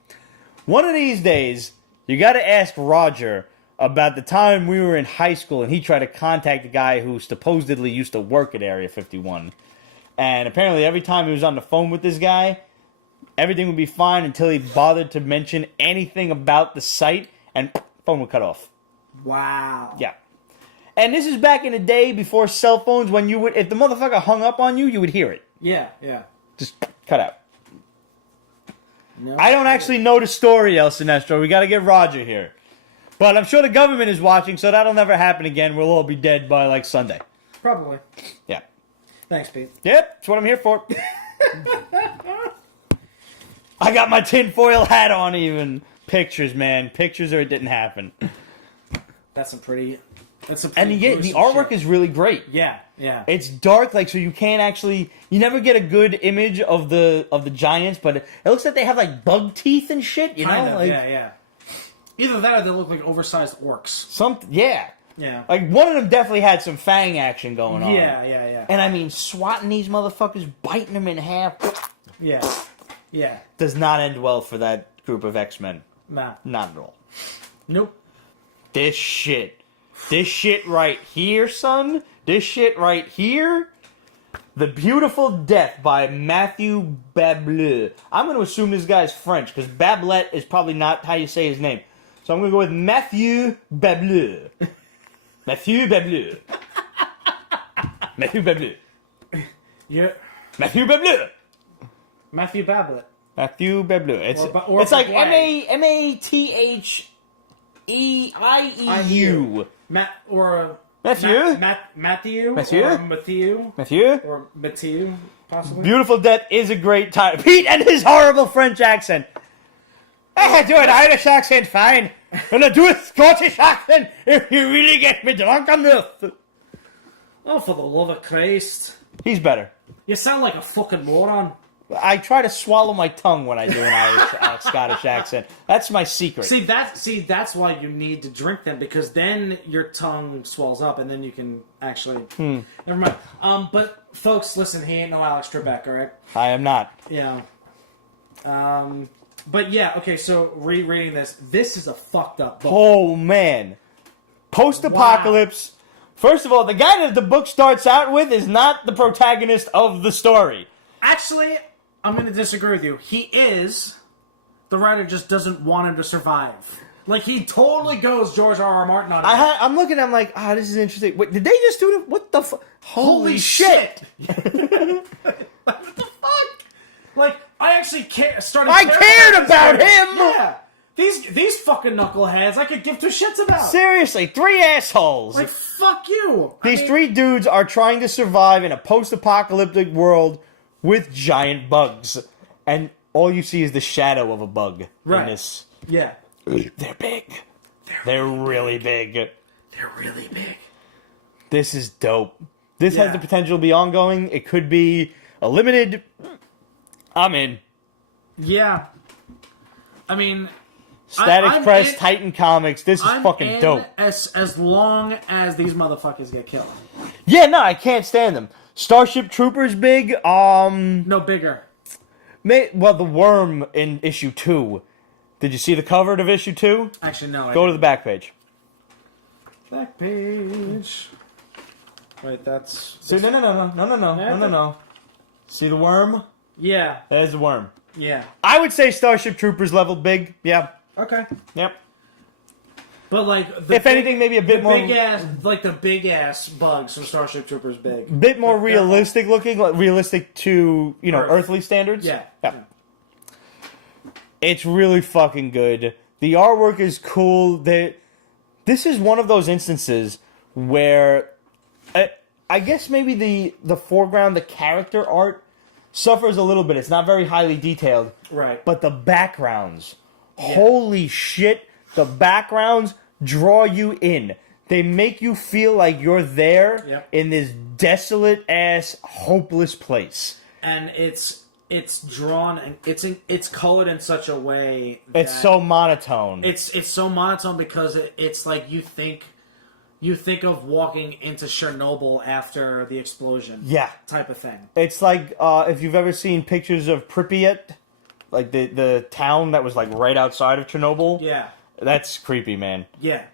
One of these days, you got to ask Roger about the time we were in high school and he tried to contact the guy who supposedly used to work at Area 51. And apparently every time he was on the phone with this guy, everything would be fine until he bothered to mention anything about the site, and phone would cut off. Wow. Yeah. And this is back in the day before cell phones, when you would, if the motherfucker hung up on you, you would hear it. Yeah. Just cut out. No. I don't actually know the story, El Sinestro. We got to get Roger here. But I'm sure the government is watching, so that'll never happen again. We'll all be dead by, like, Sunday. Probably. Yeah. Thanks, Pete. Yep, that's what I'm here for. I got my tinfoil hat on even. Pictures, man. Pictures or it didn't happen. That's some pretty And the artwork shit. is really great. Yeah. It's dark, like, so you can't actually... You never get a good image of the giants, but it looks like they have, like, bug teeth and shit, you kind know? of, Like, yeah. Either that or they look like oversized orcs. Yeah. Yeah. Like, one of them definitely had some fang action going on. Yeah. And, I mean, swatting these motherfuckers, biting them in half... Yeah. Does not end well for that group of X-Men. Nah. Not at all. Nope. This shit right here, son. This shit right here. The Beautiful Death by Matthew Bableux. I'm going to assume this guy's French, because Bablette is probably not how you say his name. So I'm going to go with Matthew Bableux. Matthew Bableux. Matthew Bableux. Yeah. Matthew Bableux. Matthew Bablett. Matthew Bableux. It's like Matheieeu. Matthew. Matthew. Or Matthew, possibly. Beautiful Death is a great title. Pete and his horrible French accent. I do an Irish accent fine. And I do a Scottish accent if you really get me drunk enough. Oh, for the love of Christ. He's better. You sound like a fucking moron. I try to swallow my tongue when I do an Irish Scottish accent. That's my secret. See, that's why you need to drink them, because then your tongue swells up, and then you can actually. Never mind. But folks, listen, he ain't no Alex Trebek, all right? I am not. Yeah. But yeah, okay. So rereading this is a fucked up book. Oh man, post-apocalypse. Wow. First of all, the guy that the book starts out with is not the protagonist of the story. Actually, I'm going to disagree with you. He is. The writer just doesn't want him to survive. Like, he totally goes George R.R. Martin on it. I'm looking, I'm like, this is interesting. Wait, did they just do it? What the fuck? Holy shit! What the fuck? Like, I actually started I cared about him! Yeah. These fucking knuckleheads I could give two shits about. Seriously, 3 assholes. Like, fuck you. These 3 dudes are trying to survive in a post-apocalyptic world with giant bugs. And all you see is the shadow of a bug in this. Yeah. They're big. They're really big. They're really big. This is dope. This has the potential to be ongoing. It could be a limited. I'm in. Yeah. I mean, Static Press, Titan Comics. This is fucking dope. As long as these motherfuckers get killed. Yeah, no, I can't stand them. Starship Troopers big. No, bigger. Well, the worm in issue 2. Did you see the cover of issue 2? Actually, no. Go to the back page. Back page. Wait, that's... See, no. See the worm? Yeah. There's the worm. Yeah. I would say Starship Troopers leveled big. Yeah. Okay. Yep. But like, if anything, maybe a bit more the big ass bugs from Starship Troopers big. Bit more realistic looking, like realistic to earthly standards. Yeah. It's really fucking good. The artwork is cool. This is one of those instances where I guess maybe the foreground, the character art suffers a little bit. It's not very highly detailed. Right. But the backgrounds, holy shit, the backgrounds draw you in. They make you feel like you're there in this desolate ass, hopeless place. And it's drawn and it's colored in such a way that it's so monotone. It's so monotone because it's like you think of walking into Chernobyl after the explosion. Yeah. Type of thing. It's like if you've ever seen pictures of Pripyat, like the town that was like right outside of Chernobyl. Yeah. That's creepy, man. Yeah.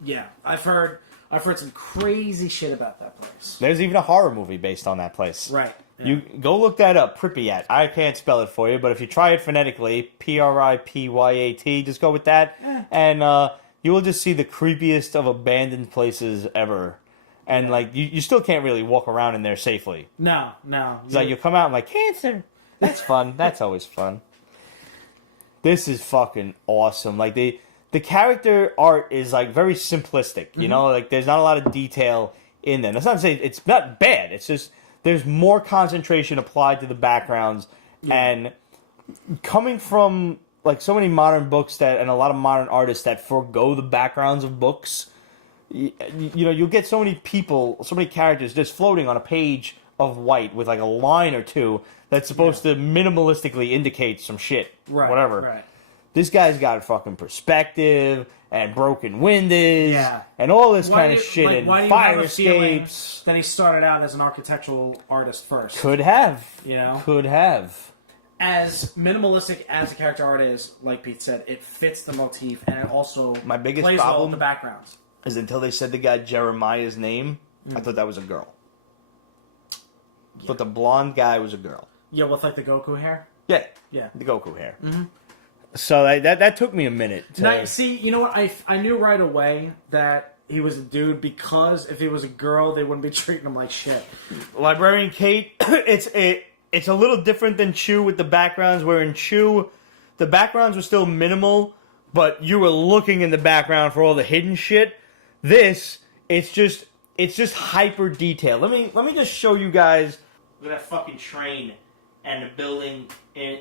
Yeah. I've heard some crazy shit about that place. There's even a horror movie based on that place. Right. Yeah. You go look that up, Pripyat. I can't spell it for you, but if you try it phonetically, Pripyat, just go with that, and you will just see the creepiest of abandoned places ever. And like you still can't really walk around in there safely. No. It's like you come out and like cancer. That's fun. That's always fun. This is fucking awesome. Like the character art is like very simplistic. You know, like there's not a lot of detail in them. That's not to say it's not bad. It's just there's more concentration applied to the backgrounds, and coming from like so many modern books and a lot of modern artists that forego the backgrounds of books, you'll get so many people, so many characters just floating on a page of white with like a line or two that's supposed to minimalistically indicate some shit, whatever. Right. This guy's got fucking perspective and broken windows and all this kind of shit and fire escapes. That he started out as an architectural artist first. Could have. Could have. As minimalistic as the character art is, like Pete said, it fits the motif and it also my biggest plays problem well in the backgrounds. Is until they said the guy Jeremiah's name, I thought that was a girl. But the blonde guy was a girl. Yeah, with like the Goku hair? Yeah. The Goku hair. So that took me a minute. Now, see, you know what? I knew right away that he was a dude because if he was a girl, they wouldn't be treating him like shit. Librarian Kate, it's a little different than Chew with the backgrounds, where in Chew, the backgrounds were still minimal, but you were looking in the background for all the hidden shit. This, it's just hyper detailed. Let me just show you guys that fucking train and the building and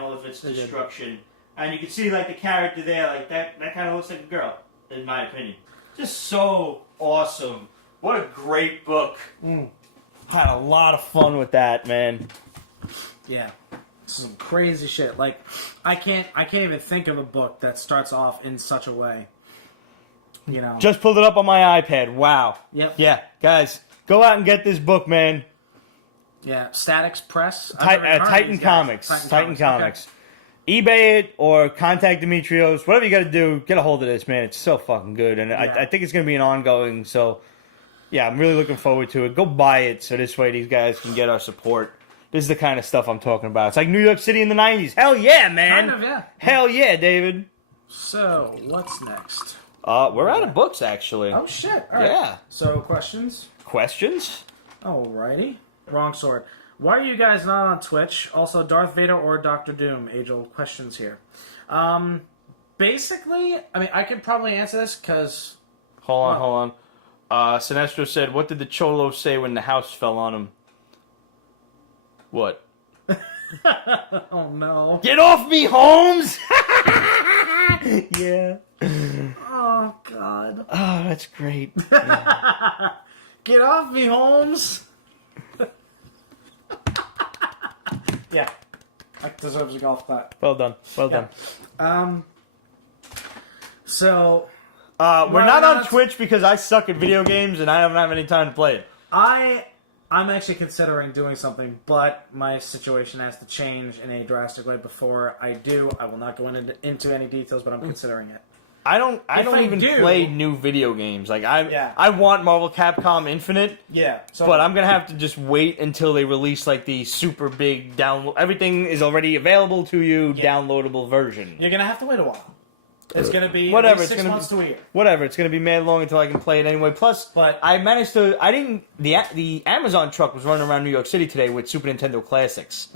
all of its destruction. And you can see like the character there, like that kind of looks like a girl, in my opinion. Just so awesome. What a great book. Had a lot of fun with that, man. Yeah. Some crazy shit. Like I can't even think of a book that starts off in such a way. Just pulled it up on my iPad. Wow. Yep. Yeah, guys, go out and get this book, man. Yeah, Static Press. Titan Comics. Titan Comics. Okay. eBay it or contact Demetrios. Whatever you got to do, get a hold of this, man. It's so fucking good, and I think it's going to be an ongoing. So, yeah, I'm really looking forward to it. Go buy it so this way these guys can get our support. This is the kind of stuff I'm talking about. It's like New York City in the 90s. Hell yeah, man. Kind of, yeah. Hell yeah, David. So, what's next? We're out of books, actually. Oh, shit. All right. Yeah. So, questions? Questions? Alrighty. Wrong sword. Why are you guys not on Twitch? Also, Darth Vader or Doctor Doom? Age-old questions here. Basically, I mean, I could probably answer this because... Hold on. Sinestro said, what did the Cholo say when the house fell on him? What? Oh, no. Get off me, Holmes! Yeah. Oh, God. Oh, that's great. Get off me, Holmes. Yeah. That deserves a golf clap. Well done. Well done. So... we're not on Twitch because I suck at video games and I don't have any time to play it. I'm actually considering doing something, but my situation has to change in a drastic way. Before I do, I will not go into any details, but I'm considering it. I don't even play new video games. Like I want Marvel Capcom Infinite. Yeah. But I'm gonna have to just wait until they release like the super big download. Everything is already available to you, downloadable version. You're gonna have to wait a while. It's going to be whatever. 6 months to a year. Whatever. It's going to be mad long until I can play it anyway. Plus, but I managed to. I didn't. The Amazon truck was running around New York City today with Super Nintendo Classics.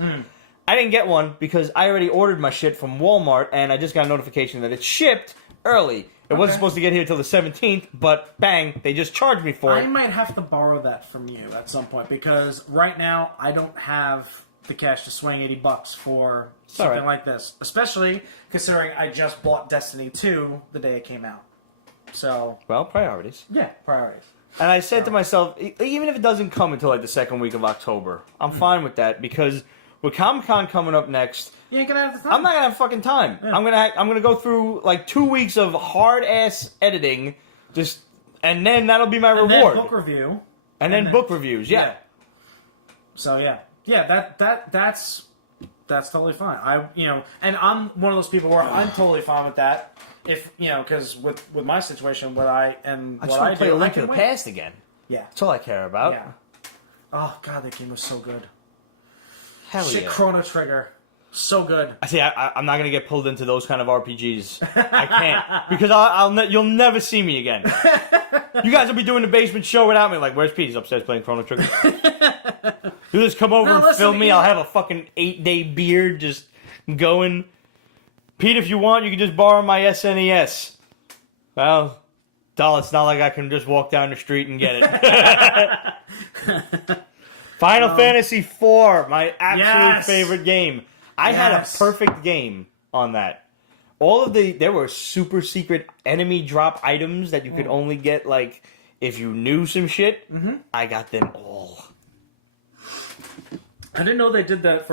I didn't get one because I already ordered my shit from Walmart, and I just got a notification that it shipped early. It wasn't supposed to get here till the 17th, but bang, they just charged me for it. I might have to borrow that from you at some point because right now I don't have the cash to swing $80 for something like this, especially considering I just bought Destiny 2 the day it came out. So, well, priorities. Yeah, priorities. And I said to myself, even if it doesn't come until like the second week of October, I'm fine with that because with Comic-Con coming up next, you ain't gonna have the time. I'm not gonna have fucking time. Yeah. I'm gonna go through like 2 weeks of hard ass editing, and then that'll be my reward. Then book review. And then book reviews. Yeah. So that's totally fine. And I'm one of those people where I'm totally fine with that. If because with my situation, I just want to play A Link to the Past again. Yeah, that's all I care about. Yeah. Oh god, that game was so good. Hell yeah. Chrono Trigger, so good. I see. I'm not gonna get pulled into those kind of RPGs. I can't because you'll never see me again. You guys will be doing the basement show without me. Like, where's Pete? He's upstairs playing Chrono Trigger. You just come over and film me. I'll have a fucking 8-day beard just going. Pete, if you want, you can just borrow my SNES. Well, doll, it's not like I can just walk down the street and get it. Final Fantasy IV, my absolute favorite game. I had a perfect game on that. There were super secret enemy drop items that you could only get, like, if you knew some shit. I got them all. I didn't know they did that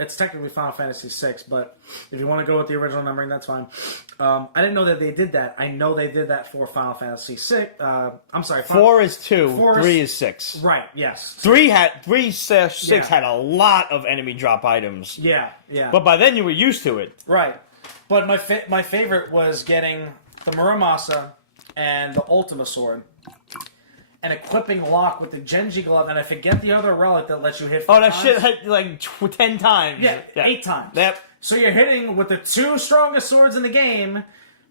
it's technically Final Fantasy VI, but if you want to go with the original numbering, that's fine. I didn't know that they did that. I know they did that for Final Fantasy VI. I'm sorry. 4 is 2, 3 is 6. Right, yes. 6 had a lot of enemy drop items. Yeah. But by then you were used to it. Right. But my favorite was getting the Muramasa and the Ultima Sword. And equipping Locke with the Genji glove, and I forget the other relic that lets you hit 4 times. Shit hit like 10 times. Yeah, 8 times. Yep. So you're hitting with the 2 strongest swords in the game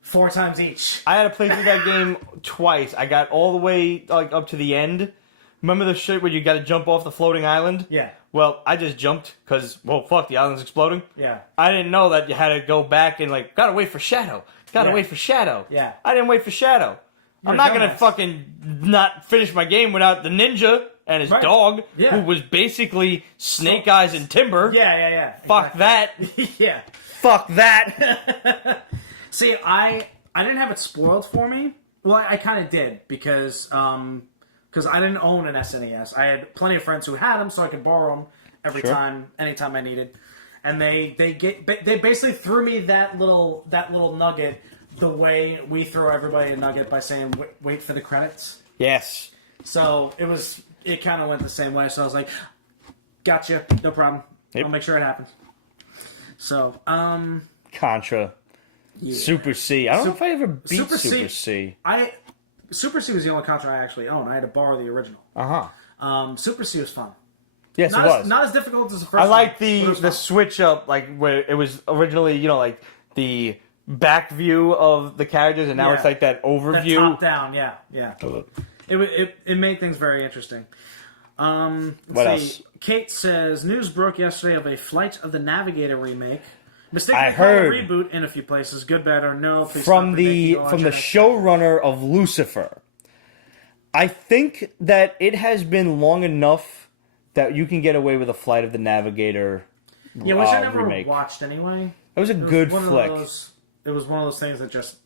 4 times each. I had to play through that game twice. I got all the way up to the end. Remember the shit where you got to jump off the floating island? Yeah. Well, I just jumped because, fuck, the island's exploding. Yeah. I didn't know that you had to go back and gotta wait for Shadow. Wait for Shadow. Yeah. I didn't wait for Shadow. I'm not going to fucking not finish my game without the ninja and his dog, who was basically Snake Eyes and Timber. Yeah. Fuck that. Yeah. Fuck that. See, I didn't have it spoiled for me. Well, I kind of did because I didn't own an SNES. I had plenty of friends who had them, so I could borrow them anytime I needed. And they basically threw me that little nugget. The way we throw everybody a nugget by saying, wait for the credits. Yes. So it kind of went the same way. So I was like, gotcha, no problem. Yep. I'll make sure it happens. So, Contra. Yeah. Super C. I don't know if I ever beat Super C. Super C was the only Contra I actually owned. I had to borrow the original. Super C was fun. Yes, it was. Not as difficult as the first I like the switch up, where it was originally, the back view of the characters, and now it's like that overview. Top down, yeah. It made things very interesting. What else? Kate says, news broke yesterday of a Flight of the Navigator remake. Mistakenly I heard a reboot in a few places. Good, bad, or no. From the showrunner of Lucifer. I think that it has been long enough that you can get away with a Flight of the Navigator which I never remake. Watched anyway. It was a good flick. It was one of those things that just...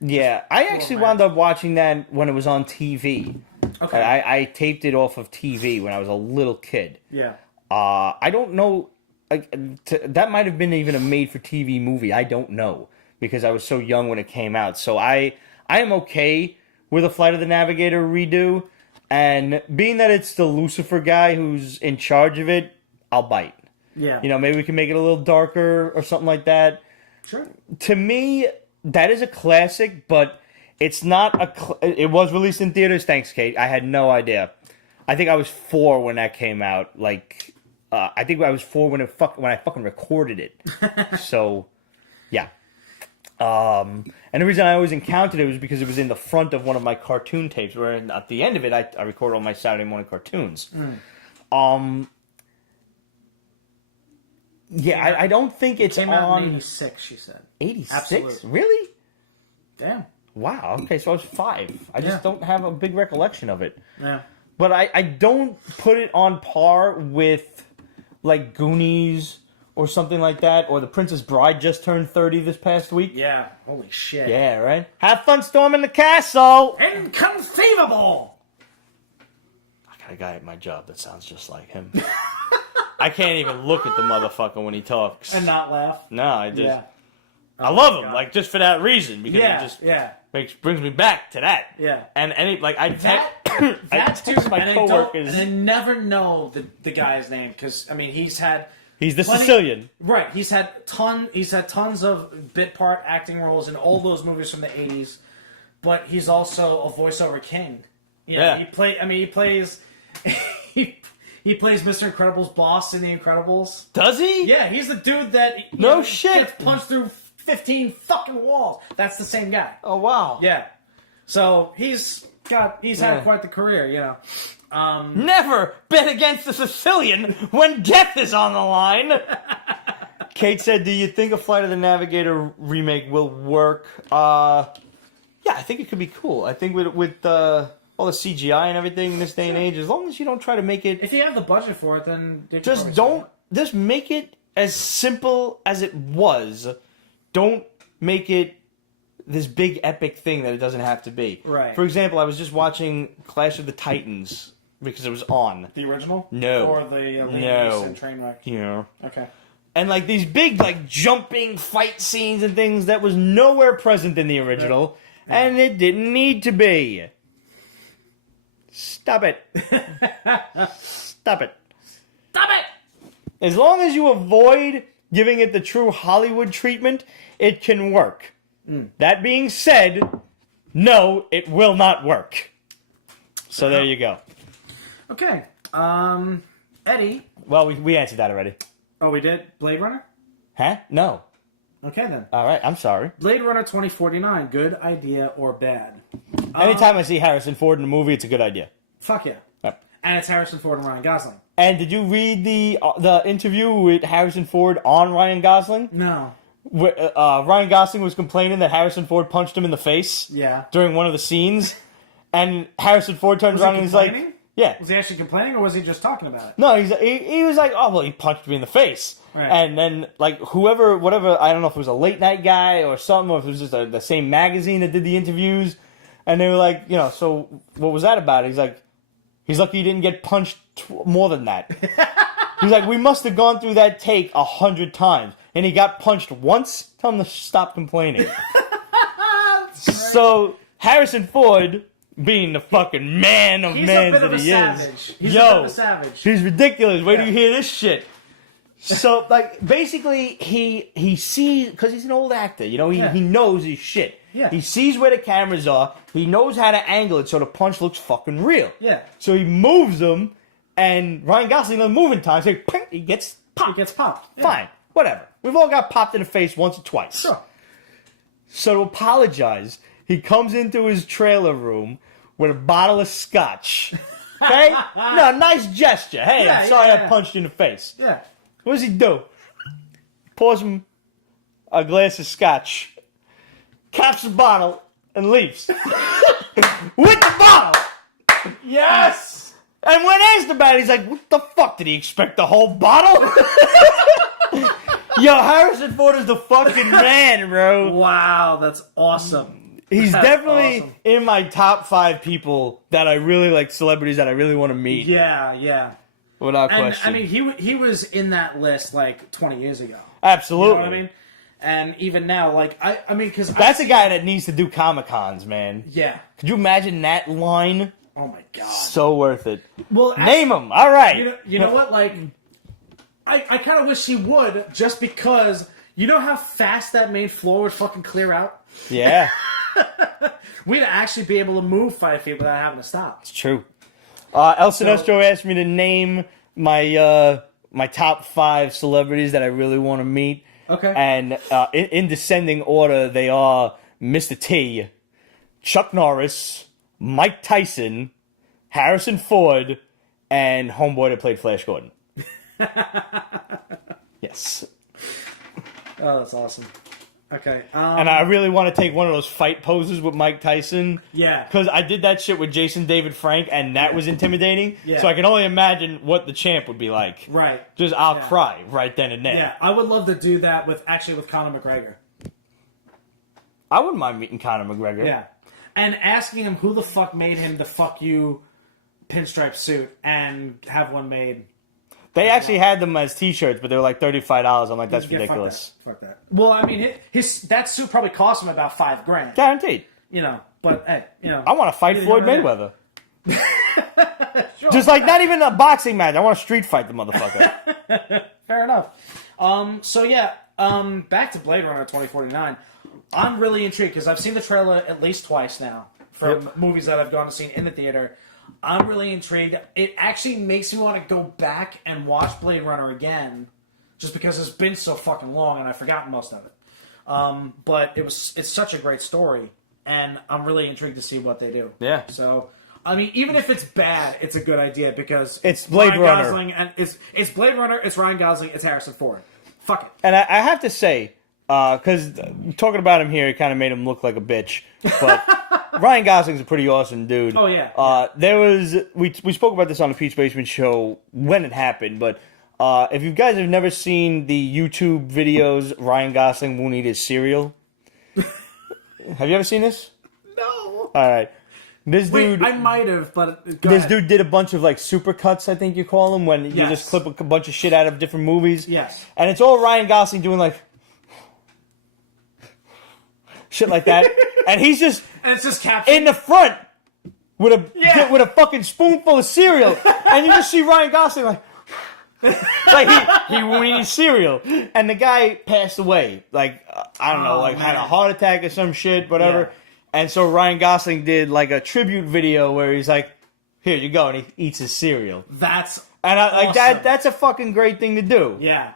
Yeah, I actually wound up watching that when it was on TV. Okay. I taped it off of TV when I was a little kid. Yeah. I don't know. That might have been even a made-for-TV movie. I don't know because I was so young when it came out. So I am okay with a Flight of the Navigator redo, and being that it's the Lucifer guy who's in charge of it, I'll bite. Yeah. You know, maybe we can make it a little darker or something like that. Sure. To me, that is a classic, but it's not it was released in theaters. Thanks, Kate. I had no idea. I think I was 4 when that came out. Like, I think I was 4 when I fucking recorded it. So, yeah. And the reason I always encountered it was because it was in the front of one of my cartoon tapes, where at the end of it, I record all my Saturday morning cartoons. Yeah, I don't think it's Came out in 86, she said. 86? Absolutely. Really? Damn. Wow. Okay, so I was 5. I just don't have a big recollection of it. Yeah. But I don't put it on par with, like, Goonies or something like that, or The Princess Bride just turned 30 this past week. Yeah. Holy shit. Yeah, right? Have fun storming the castle! Inconceivable! I got a guy at my job that sounds just like him. I can't even look at the motherfucker when he talks. And not laugh. No, I just... Yeah. I love him, like, just for that reason, because it just brings me back to that. Yeah. And I That's text my coworkers. And I never know the guy's name, because, I mean, he's the Sicilian. Right. He's had tons of bit part acting roles in all those movies from the 80s, but he's also a voiceover king. You know, he plays he plays Mr. Incredible's boss in The Incredibles. Does he? Yeah, he's the dude that shit gets punched through 15 fucking walls. That's the same guy. Oh wow. Yeah. So he's had quite the career, you know. Never bet against the Sicilian when death is on the line. Kate said, "Do you think a Flight of the Navigator remake will work?" Yeah, I think it could be cool. I think with all the CGI and everything in this day and age, as long as you don't try to make it... If you have the budget for it, then... Just make it as simple as it was. Don't make it this big epic thing that it doesn't have to be. Right. For example, I was just watching Clash of the Titans because it was on. The original? No. Or the Liam Neeson train wreck? Yeah. Okay. And like these big like jumping fight scenes and things that was nowhere present in the original, and it didn't need to be. Stop it. Stop it. Stop it! As long as you avoid giving it the true Hollywood treatment, it can work. That being said, no, it will not work. So there you go. Okay. Eddie. Well, we answered that already. Oh, we did? Blade Runner? Huh? No. Okay, then. All right, I'm sorry. Blade Runner 2049, good idea or bad? Anytime I see Harrison Ford in a movie, it's a good idea. Fuck yeah. Yep. And it's Harrison Ford and Ryan Gosling. And did you read the interview with Harrison Ford on Ryan Gosling? No. Ryan Gosling was complaining that Harrison Ford punched him in the face during one of the scenes. And Harrison Ford turns around and he's like... Yeah. Was he actually complaining, or was he just talking about it? No, he was like, oh, well, he punched me in the face. Right. And then, like, whatever, I don't know if it was a late night guy or something, or if it was just the same magazine that did the interviews. And they were like, you know, so what was that about? He's lucky he didn't get punched more than that. He's like, we must have gone through that take 100 times. And he got punched once. Tell him to stop complaining. So, Harrison Ford... being the fucking man of men that he is. He's a bit of a savage. He's ridiculous. Wait till you hear this shit. So, like, basically, he sees... because he's an old actor, you know? He knows his shit. Yeah. He sees where the cameras are. He knows how to angle it so the punch looks fucking real. Yeah. So he moves them, and Ryan Gosling doesn't move in time, so he gets popped. He gets popped. Yeah. Fine. Whatever. We've all got popped in the face once or twice. Sure. So to apologize... he comes into his trailer room with a bottle of scotch. Okay? No, nice gesture. Hey, I'm sorry I punched you in the face. Yeah. What does he do? Pours him a glass of scotch, caps the bottle, and leaves. With the bottle! Yes! And when asked about it, he's like, what the fuck? Did he expect the whole bottle? Yo, Harrison Ford is the fucking man, bro. Wow, that's awesome. He's That's definitely awesome. in my top 5 people that I really like, celebrities that I really want to meet. Yeah. Without And question. I mean, he was in that list like 20 years ago. Absolutely. You know what I mean? And even now, like I mean, because that's a guy that needs to do Comic-Cons, man. Yeah. Could you imagine that line? Oh my god. So worth it. Well, name him. All right. You know what? Like, I kind of wish he would, just because you know how fast that main floor would fucking clear out. Yeah. We'd actually be able to move 5 feet without having to stop. It's true. El Sinestro asked me to name my my top 5 celebrities that I really want to meet. Okay. And in descending order, they are Mr. T, Chuck Norris, Mike Tyson, Harrison Ford, and homeboy that played Flash Gordon. Yes. Oh, that's awesome. Okay. And I really want to take one of those fight poses with Mike Tyson. Yeah. Because I did that shit with Jason David Frank, and that was intimidating. Yeah. So I can only imagine what the champ would be like. Right. I'll cry right then and there. Yeah, I would love to do that with Conor McGregor. I wouldn't mind meeting Conor McGregor. Yeah. And asking him who the fuck made him the fuck you pinstripe suit and have one made. They actually had them as t-shirts, but they were like $35. I'm like, that's Yeah, ridiculous. Fuck that. Well, I mean, that suit probably cost him about $5,000. Guaranteed. You know, but hey, you know. I want to fight Either Floyd here or Mayweather. Sure. Just like, not even a boxing match. I want to street fight the motherfucker. Fair enough. So yeah, back to Blade Runner 2049. I'm really intrigued because I've seen the trailer at least twice now from movies that I've gone to see in the theater. I'm really intrigued. It actually makes me want to go back and watch Blade Runner again, just because it's been so fucking long and I've forgotten most of it. But it's such a great story, and I'm really intrigued to see what they do. Yeah. So, I mean, even if it's bad, it's a good idea because It's Blade Ryan Runner. Gosling and it's Blade Runner. It's Ryan Gosling. It's Harrison Ford. Fuck it. And I have to say, because talking about him here, it kind of made him look like a bitch. But Ryan Gosling's a pretty awesome dude. Oh, yeah. There was we spoke about this on the Pete's Basement show when it happened. But if you guys have never seen the YouTube videos, Ryan Gosling won't eat his cereal. Have you ever seen this? No. All right. This Wait, dude, I might have, but go this ahead. dude did a bunch of like supercuts, I think you call them, when you Yes. just clip a bunch of shit out of different movies. Yes. And it's all Ryan Gosling doing like shit like that, and he's just And it's just captured. in the front with a fucking spoonful of cereal, and you just see Ryan Gosling like he won't eat cereal, and the guy passed away. Like I don't know, like had a heart attack or some shit, whatever. Yeah. And so Ryan Gosling did like a tribute video where he's like, "Here you go," and he eats his cereal. That's And like awesome. that's a fucking great thing to do. Yeah.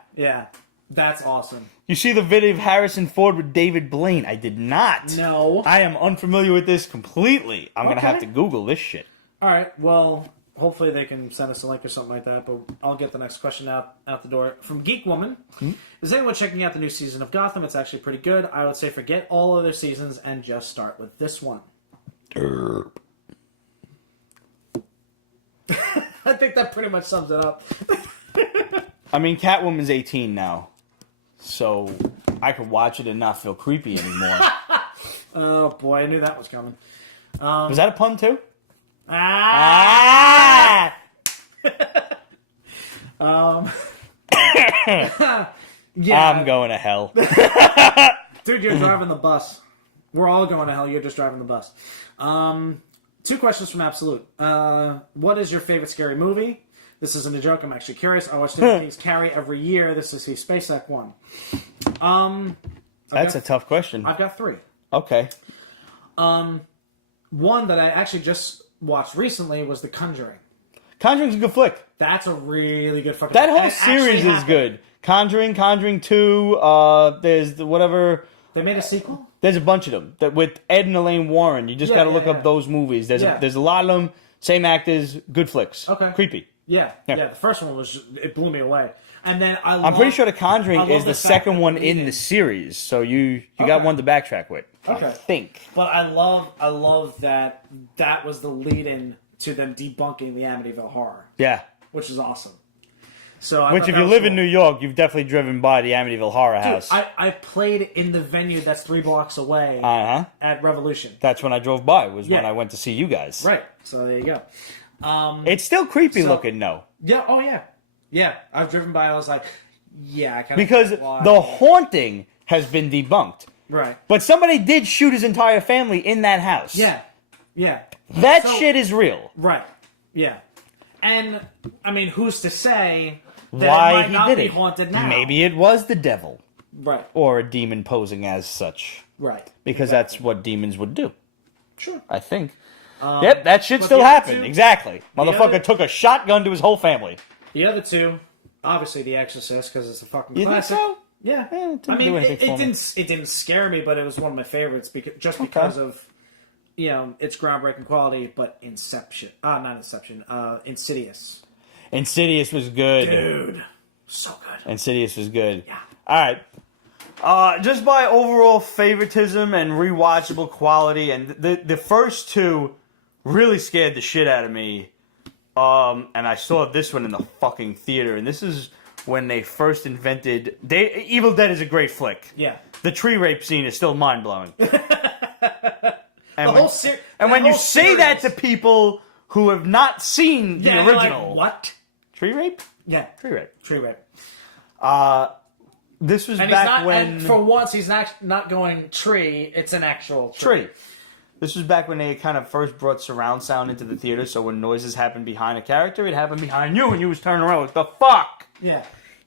That's awesome. You see the video of Harrison Ford with David Blaine? I did not. No. I am unfamiliar with this completely. I'm gonna have Okay. to Google this shit. All right. Well, hopefully they can send us a link or something like that. But I'll get the next question out the door from Geek Woman. Is anyone checking out the new season of Gotham? It's actually pretty good. I would say forget all other seasons and just start with this one. I think that pretty much sums it up. I mean, Catwoman's 18 now, so I could watch it and not feel creepy anymore. Oh boy, I knew that was coming. Was that a pun too? Ah! Yeah, I'm going to hell. dude, you're driving the bus. We're all going to hell. You're just driving the bus. 2 questions from Absolute. What is your favorite scary movie? This isn't a joke. I'm actually curious. I watch Stephen King's Carrie every year. This is his SpaceX one. That's a tough question. I've got 3. Okay. One that I actually just watched recently was The Conjuring. Conjuring's a good flick. That's a really good fucking. That whole and it actually series is happened. good. Conjuring 2, there's the whatever... They made a sequel? There's a bunch of them. That with Ed and Elaine Warren. You just got to look up those movies. There's a lot of them. Same actors. Good flicks. Okay. Creepy. Yeah. The first one it blew me away. And then I'm pretty sure The Conjuring is the fact second that one they in did the it. series. So you got one to backtrack with. Okay. I think. But I love that was the lead-in to them debunking the Amityville Horror, Yeah. which is awesome. So I Which, thought if that you was live cool. in New York, you've definitely driven by the Amityville Horror Dude, House. I played in the venue that's 3 blocks away at Revolution. That's when I drove by, was when Yeah. I went to see you guys. Right. So there you go. It's still creepy looking, though. Yeah. Oh yeah. Yeah. I've driven by. And I was like, yeah. I kind Because the haunting has been debunked. Right. But somebody did shoot his entire family in that house. Yeah. Yeah. That So- shit is real. Right. Yeah. And I mean, who's to say that Why it might he not did be it? haunted now? Maybe it was the devil. Right. Or a demon posing as such. Right. Because that's what demons would do. Sure. I think. Yep, that shit but still the other happened. two- Exactly. Motherfucker other- took a shotgun to his whole family. The other two, obviously, The Exorcist, because it's a fucking You think classic. so? Yeah. it didn't I mean, do anything it for me. didn't scare me, but it was one of my favorites because of its groundbreaking quality. But not Inception. Insidious. Insidious was good. Dude, so good. Insidious was good. Yeah. Alright. Just by overall favoritism and rewatchable quality, and the first two really scared the shit out of me. And I saw this one in the fucking theater, and this is when they first invented... Evil Dead is a great flick. Yeah. The tree rape scene is still mind-blowing. And when you say series. that to people who have not seen the Yeah, they're original... like, what? Tree rape? Yeah. Tree rape. Tree rape. This was And back when... And for once, he's not going tree. It's an actual tree. Tree. This was back when they kind of first brought surround sound into the theater, so when noises happened behind a character, it happened behind you, and you was turning around. What the fuck? Yeah.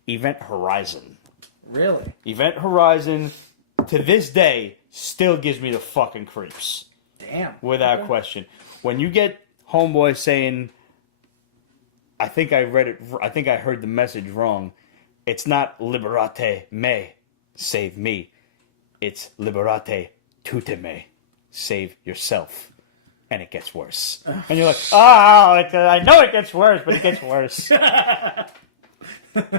Event Horizon. Really? Event Horizon, to this day, still gives me the fucking creeps. Damn. Without question. When you get Homeboy saying, I think I heard the message wrong. It's not liberate me, save me. It's liberate tutte me, save yourself. And it gets worse. And you're like, I know it gets worse, but it gets worse.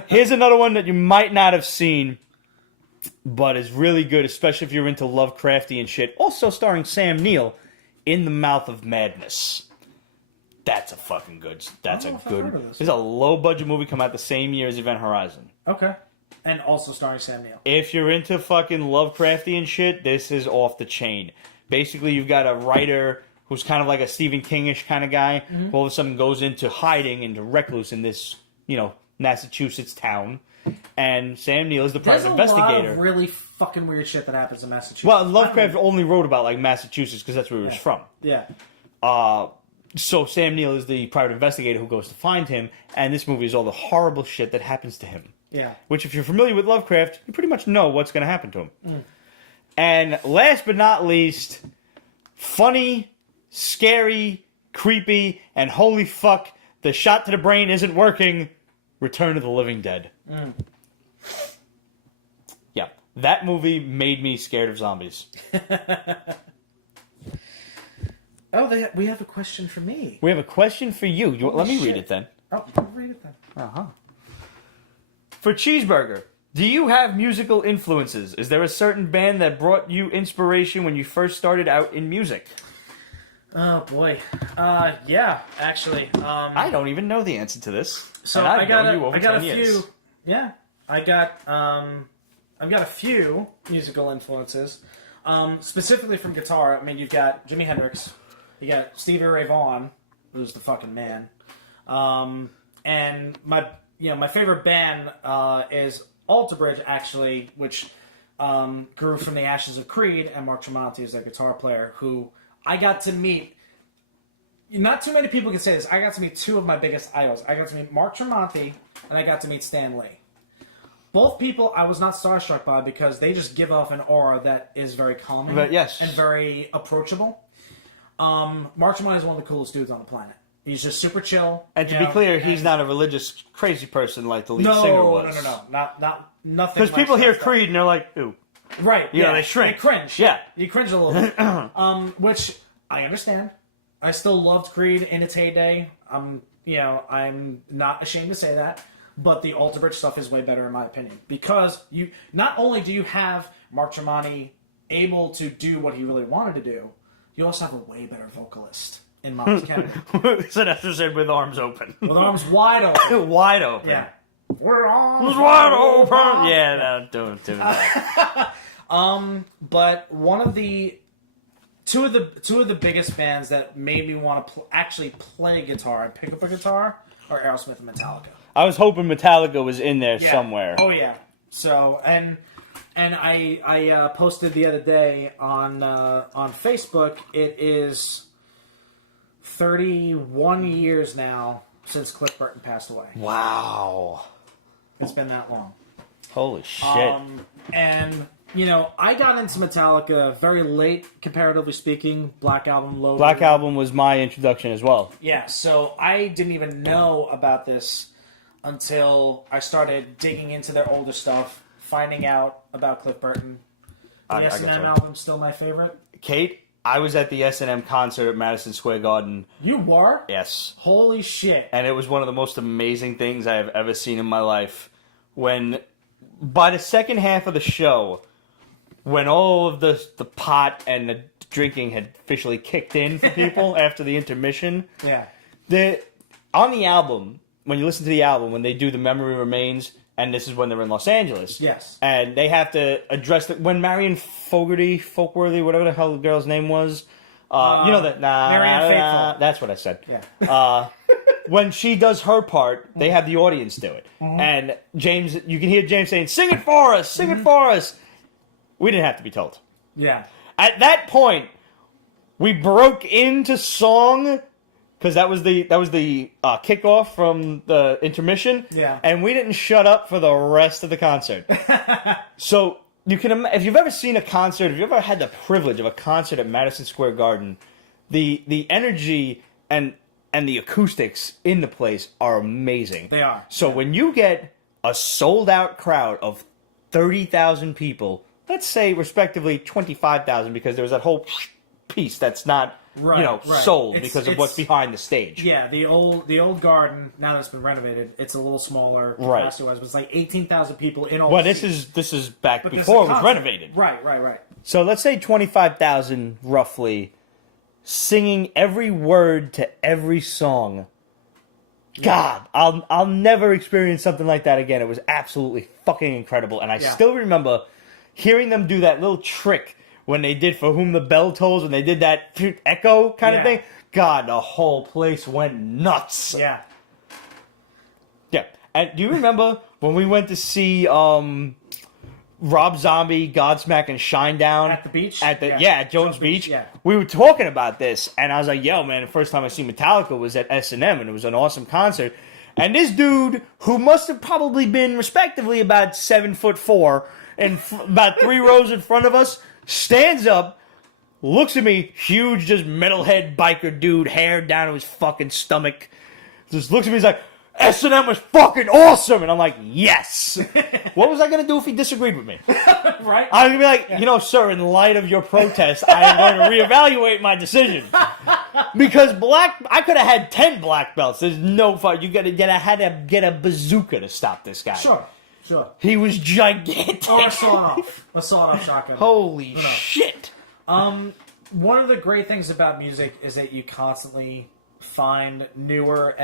Here's another one that you might not have seen, but is really good, especially if you're into Lovecraftian shit. Also starring Sam Neill, In the Mouth of Madness. That's a fucking good. That's a good. This is a low budget movie come out the same year as Event Horizon. Okay. And also starring Sam Neill. If you're into fucking Lovecraftian shit, this is off the chain. Basically, you've got a writer who's kind of like a Stephen King-ish kind of guy, who all of a sudden goes into hiding, into recluse in this, Massachusetts town. And Sam Neill is the private investigator. There's a lot of really fucking weird shit that happens in Massachusetts. Well, Lovecraft only wrote about like Massachusetts because that's where he was from. Yeah. So Sam Neill is the private investigator who goes to find him, and this movie is all the horrible shit that happens to him. Yeah. Which, if you're familiar with Lovecraft, you pretty much know what's going to happen to him. And last but not least, funny, scary, creepy, and holy fuck, the shot to the brain isn't working, Return of the Living Dead. Yeah, that movie made me scared of zombies. Oh, we have a question for me. We have a question for you. Let me read it then. Oh, read it then. Uh-huh. For Cheeseburger, do you have musical influences? Is there a certain band that brought you inspiration when you first started out in music? Oh, boy. Yeah, actually. I don't even know the answer to this. So and I got known you over 10 years. few. Yeah, I've got a few musical influences. Specifically from guitar. I mean, you've got Jimi Hendrix, you got Stevie Ray Vaughan, who's the fucking man, and my favorite band is Alter Bridge, actually, which grew from the ashes of Creed, and Mark Tremonti is their guitar player, who I got to meet. Not too many people can say this. I got to meet two of my biggest idols. I got to meet Mark Tremonti, and I got to meet Stan Lee. Both people I was not starstruck by because they just give off an aura that is very calming and very approachable. Mark Tremonti is one of the coolest dudes on the planet. He's just super chill. And to be clear, he's not a religious crazy person like the lead singer was. No. Not nothing. Because people hear Creed and they're like, ooh. Right. You know, they shrink. They cringe. Yeah. You cringe a little bit. Which I understand. I still loved Creed in its heyday. I'm not ashamed to say that. But the Alter Bridge stuff is way better in my opinion. Because you not only do you have Mark Tremonti able to do what he really wanted to do, you also have a way better vocalist in Miles Kennedy. So that's just said with arms open. With arms wide open. Wide open. Yeah. We're on. It's wide open. Yeah, no, don't do that. But one of the two of the biggest bands that made me want to actually play guitar and pick up a guitar are Aerosmith and Metallica. I was hoping Metallica was in there Yeah. somewhere. Oh yeah. So and I posted the other day on Facebook. It is 31 years now since Cliff Burton passed away. Wow. It's been that long. Holy shit. And you know, I got into Metallica very late, comparatively speaking. Black Album, Low. Black Album was my introduction as well. Yeah, so I didn't even know about this until I started digging into their older stuff, finding out about Cliff Burton. The S&M album's still my favorite. Kate, I was at the S&M concert at Madison Square Garden. You were? Yes. Holy shit. And it was one of the most amazing things I have ever seen in my life. When, by the second half of the show, when all of the pot and the drinking had officially kicked in for people after the intermission, yeah, on the album, when you listen to the album, when they do The Memory Remains, and this is when they're in Los Angeles, yes, and they have to address when Marion Folkworthy, whatever the hell the girl's name was, you know that Marianne Faithfull. That's what I said. Yeah. When she does her part, they have the audience do it, and James, you can hear James saying, "Sing it for us, sing it for us." We didn't have to be told. Yeah. At that point, we broke into song because that was the kickoff from the intermission. Yeah. And we didn't shut up for the rest of the concert. So you can, if you've ever seen a concert, if you've ever had the privilege of a concert at Madison Square Garden, the energy and the acoustics in the place are amazing. They are. So when you get a sold out crowd of 30,000 people. Let's say, respectively, 25,000, because there was that whole piece that's not, sold because of what's behind the stage. Yeah, the old garden, now that it's been renovated, it's a little smaller capacity-wise, but it's like 18,000 people in all. Well, this is back before it was renovated. Right. So let's say 25,000, roughly, singing every word to every song. God, I'll never experience something like that again. It was absolutely fucking incredible, and I still remember hearing them do that little trick when they did For Whom the Bell Tolls, when they did that echo kind of thing. God, the whole place went nuts. Yeah. Yeah. And do you remember when we went to see Rob Zombie, Godsmack, and Shinedown at the beach? At Jones Beach. Yeah. We were talking about this, and I was like, yo, man, the first time I seen Metallica was at S&M, and it was an awesome concert. And this dude, who must have probably been, respectively, about 7'4", and about 3 rows in front of us, stands up, looks at me, huge, just metalhead biker dude, hair down to his fucking stomach, just looks at me, he's like, S&M was fucking awesome! And I'm like, yes! What was I gonna do if he disagreed with me? Right? I was gonna be like, sir, in light of your protest, I am going to reevaluate my decision. Because I could have had 10 black belts. There's no fun. I had to get a bazooka to stop this guy. Sure. He was gigantic. Or a sawed-off shotgun. Holy shit. One of the great things about music is that you constantly find newer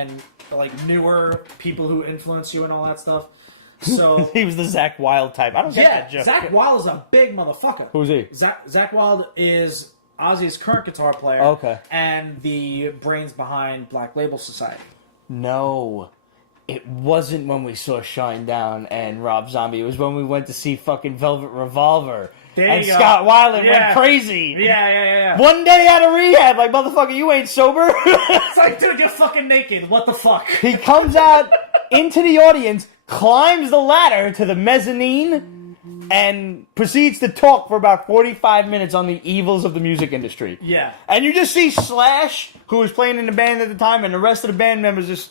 people who influence you and all that stuff. So he was the Zakk Wylde type. I don't get that joke. Zakk Wylde is a big motherfucker. Who's he? Zakk Wylde is Ozzy's current guitar player. Okay. And the brains behind Black Label Society. No. It wasn't when we saw Shinedown and Rob Zombie. It was when we went to see fucking Velvet Revolver. And Scott Weiland went crazy. Yeah. One day out of rehab, like, motherfucker, you ain't sober. It's like, dude, you're fucking naked. What the fuck? He comes out into the audience, climbs the ladder to the mezzanine, and proceeds to talk for about 45 minutes on the evils of the music industry. Yeah. And you just see Slash, who was playing in the band at the time, and the rest of the band members just...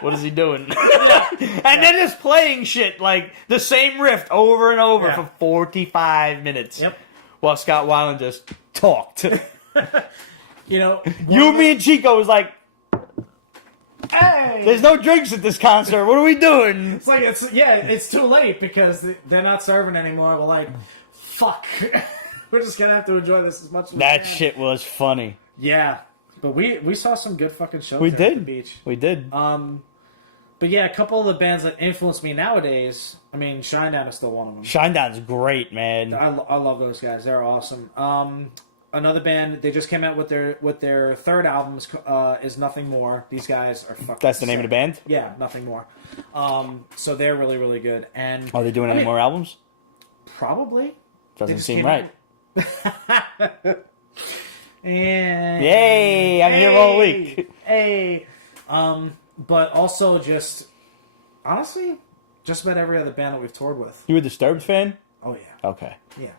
What is he doing? And then just playing shit, like the same riff over and over for 45 minutes. Yep. While Scott Weiland just talked. Me and Chico was like, hey! There's no drinks at this concert. What are we doing? It's like, it's too late because they're not serving anymore. We're like, fuck. We're just going to have to enjoy this as much as we can. That shit was funny. Yeah. But we saw some good fucking shows We there did. at the beach. We did. But yeah, a couple of the bands that influence me nowadays. I mean, Shinedown is still one of them. Shinedown's great, man. I love those guys. They're awesome. Another band, they just came out with their third album is Nothing More. These guys are fucking. That's the name of the band? Yeah, Nothing More. So they're really, really good. And are they doing any more albums? Probably. Doesn't seem right. Yay! I'm here all week. Hey. But also just honestly, just about every other band that we've toured with. You a Disturbed fan? Oh yeah. Okay. Yeah.